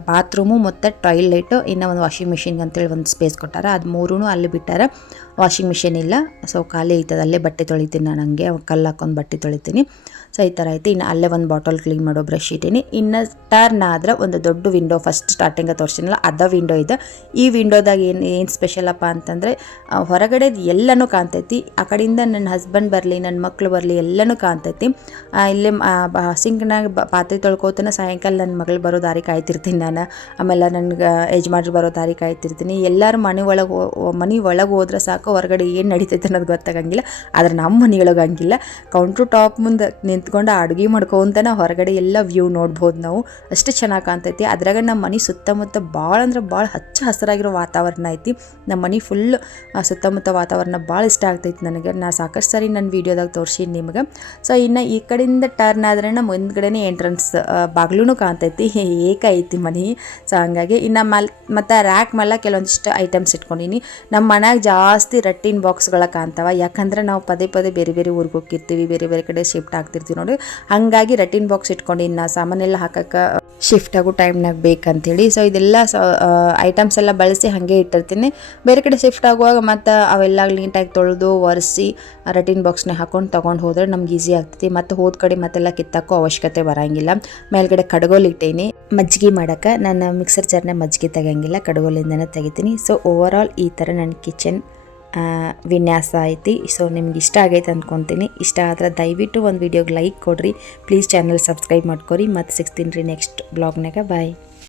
ಬಾತ್ರೂಮು ಮತ್ತು ಟಾಯ್ಲೆಟು, ಇನ್ನು ಒಂದು ವಾಷಿಂಗ್ ಮಿಷಿನ್ಗೆ ಅಂತೇಳಿ ಒಂದು ಸ್ಪೇಸ್ ಕೊಟ್ಟಾರ. ಅದು ಮೂರೂ ಅಲ್ಲಿ ಬಿಟ್ಟಾರ. ವಾಷಿಂಗ್ ಮಿಷಿನ್ ಇಲ್ಲ, ಸೊ ಖಾಲಿ ಐತದ. ಅಲ್ಲೇ ಬಟ್ಟೆ ತೊಳಿತೀನಿ ನಾನು, ಹಂಗೆ ಕಲ್ಲು ಹಾಕೊಂಡು ಬಟ್ಟೆ ತೊಳಿತೀನಿ. ಸೊ ಈ ಥರ ಐತಿ. ಇನ್ನು ಅಲ್ಲೇ ಒಂದು ಬಾಟಲ್ ಕ್ಲೀನ್ ಮಾಡೋ ಬ್ರಷ್ ಇಟ್ಟೀನಿ. ಇನ್ನು ಟರ್ನ್ ಆದ್ರೆ ಒಂದು ದೊಡ್ಡ ವಿಂಡೋ, ಫಸ್ಟ್ ಸ್ಟಾರ್ಟಿಂಗ ತೋರಿಸಿನಲ್ಲ ಅದ ವಿಂಡೋ ಇದೆ. ಈ ವಿಂಡೋದಾಗ ಏನು ಸ್ಪೆಷಲಪ್ಪ ಅಂತಂದರೆ ಹೊರಗಡೆ ಎಲ್ಲನೂ ಕಾಣ್ತೈತಿ. ಆ ಕಡೆಯಿಂದ ನನ್ನ ಹಸ್ಬೆಂಡ್ ಬರಲಿ, ನನ್ನ ಮಕ್ಕಳು ಬರಲಿ, ಎಲ್ಲನೂ ಕಾಣ್ತೈತಿ. ಇಲ್ಲೇ ಸಿಂಕ್ನಾಗ ಪಾತ್ರೆ ತೊಳ್ಕೋತನ ಸಾಯಂಕಾಲ ನನ್ನ ಮಗಳು ಬರೋ ದಾರಿ ಕಾಯ್ತಿರ್ತೀನಿ ನಾನು. ಆಮೇಲೆ ನನಗೆ ಯಜಮಾನ್ರು ಬರೋ ದಾರಿ ಕಾಯ್ತಿರ್ತೀನಿ. ಎಲ್ಲರೂ ಮನೆ ಒಳಗೆ ಹೋದ್ರೆ ಸಾಕು, ಹೊರಗಡೆ ಏನು ನಡೀತೈತೆ ಅನ್ನೋದು ಗೊತ್ತಾಗಂಗಿಲ್ಲ. ಆದರೆ ನಮ್ಮ ಮನೆಯೊಳಗೆ ಹಂಗಿಲ್ಲ. ಕೌಂಟ್ರು ಟಾಪ್ ಮುಂದೆ ನಿಂತ್ಕೊಂಡು ಅಡುಗೆ ಮಾಡ್ಕೊಂತನ ಹೊರಗಡೆ ಎಲ್ಲ ವ್ಯೂ ನೋಡ್ಬೋದು ನಾವು. ಅಷ್ಟು ಚೆನ್ನಾಗಿ ಕಾಣ್ತೈತಿ. ಅದ್ರಾಗ ನಮ್ಮ ಮನೆ ಸುತ್ತಮುತ್ತ ಭಾಳ ಅಂದ್ರೆ ಭಾಳ ಹಚ್ಚ ಹಸಿರಾಗಿರೋ ವಾತಾವರಣ ಐತಿ. ನಮ್ಮ ಮನೆ ಫುಲ್ ಸುತ್ತಮುತ್ತ ವಾತಾವರಣ ಭಾಳ ಇಷ್ಟ ಆಗ್ತೈತಿ ನನಗೆ. ನಾ ಸಾಕಷ್ಟು ಸಾರಿ ನನ್ನ ವೀಡಿಯೋದಾಗ ತೋರಿಸೀನಿ ನಿಮ್ಗೆ. ಸೊ ಇನ್ನು ಈ ಕಡೆಯಿಂದ ಟರ್ನ್ ಆದ್ರೆ ಮುಂದ್ಗಡೆನೇ ಎಂಟ್ರೆನ್ಸ್ ಬಾಗಿಲೂ ಕಾಣ್ತೈತಿ. ಏಕ ಐತಿ ಮನೆ. ಸೊ ಹಂಗಾಗಿ ಇನ್ನು ಮತ್ತು ರ್ಯಾಕ್ ಮೇಲೆ ಕೆಲವೊಂದಿಷ್ಟು ಐಟಮ್ಸ್ ಇಟ್ಕೊಂಡಿನಿ. ನಮ್ಮ ಮನ್ಯಾಗ ಜಾಸ್ತಿ ರಟ್ಟಿನ ಬಾಕ್ಸ್ಗಳ ಕಾಣ್ತಾವ. ಯಾಕಂದ್ರೆ ನಾವು ಪದೇ ಬೇರೆ ಬೇರೆ ಊರಿಗೆ ಹೋಗಿರ್ತೀವಿ, ಬೇರೆ ಬೇರೆ ಕಡೆ ಶಿಫ್ಟ್ ಆಗ್ತಿರ್ತೀವಿ ನೋಡಿ. ಹಾಗಾಗಿ ರಟ್ಟಿನ ಬಾಕ್ಸ್ ಇಟ್ಕೊಂಡಿನಿ. ನಾ ಸಾಮಾನೆಲ್ಲ ಹಾಕಕ್ಕೆ ಶಿಫ್ಟ್ ಆಗೋ ಟೈಮ್ನಾಗ ಬೇಕಂತೇಳಿ. ಸೊ ಇದೆಲ್ಲ ಐಟಮ್ಸ್ ಎಲ್ಲ ಬಳಸಿ ಹಾಗೆ ಇಟ್ಟಿರ್ತೀನಿ. ಬೇರೆ ಕಡೆ ಶಿಫ್ಟ್ ಆಗುವಾಗ ಮತ್ತು ಅವೆಲ್ಲ ನೀಟಾಗಿ ತೊಳೆದು ಒರೆಸಿ ರಟ್ಟಿನ ಬಾಕ್ಸ್ನ ಹಾಕೊಂಡು ತೊಗೊಂಡು ಹೋದ್ರೆ ನಮ್ಗೆ ಈಸಿ ಆಗ್ತೈತಿ. ಮತ್ತು ಹೋದ ಕಡೆ ಮತ್ತೆಲ್ಲ ಕಿತ್ತಾಕೋ ಅವಶ್ಯಕತೆ ಬರೋಂಗಿಲ್ಲ. ಮೇಲ್ಗಡೆ ಕಡ್ಗೋಲ್ ಇಟ್ಟೇನಿ ಮಜ್ಜಿಗೆ ಮಾಡೋಕ್ಕೆ. ನಾನು ಮಿಕ್ಸರ್ ಜಾರ್ನ ಮಜ್ಜಿಗೆ ತೆಗಿಯಂಗಿಲ್ಲ, ಕಡ್ಗೋಲಿಂದನೇ ತೆಗಿತೀನಿ. ಸೊ ಓವರ್ ಆಲ್ ಈ ಥರ ನನ್ನ ಕಿಚನ್ ವಿನ್ಯಾಸ ಐತಿ. ಸೊ ನಿಮ್ಗೆ ಇಷ್ಟ ಆಗೈತೆ ಅಂದ್ಕೊತೀನಿ. ಇಷ್ಟ ಆದ್ರೆ ದಯವಿಟ್ಟು ಒಂದು ವಿಡಿಯೋಗೆ ಲೈಕ್ ಕೊಡ್ರಿ, ಪ್ಲೀಸ್ ಚಾನಲ್ ಸಬ್ಸ್ಕ್ರೈಬ್ ಮಾಡ್ಕೊರಿ. ಮತ್ತು ಸಿಗ್ತೀನಿ ರೀ ನೆಕ್ಸ್ಟ್ ಬ್ಲಾಗ್ನಾಗ. ಬಾಯ್.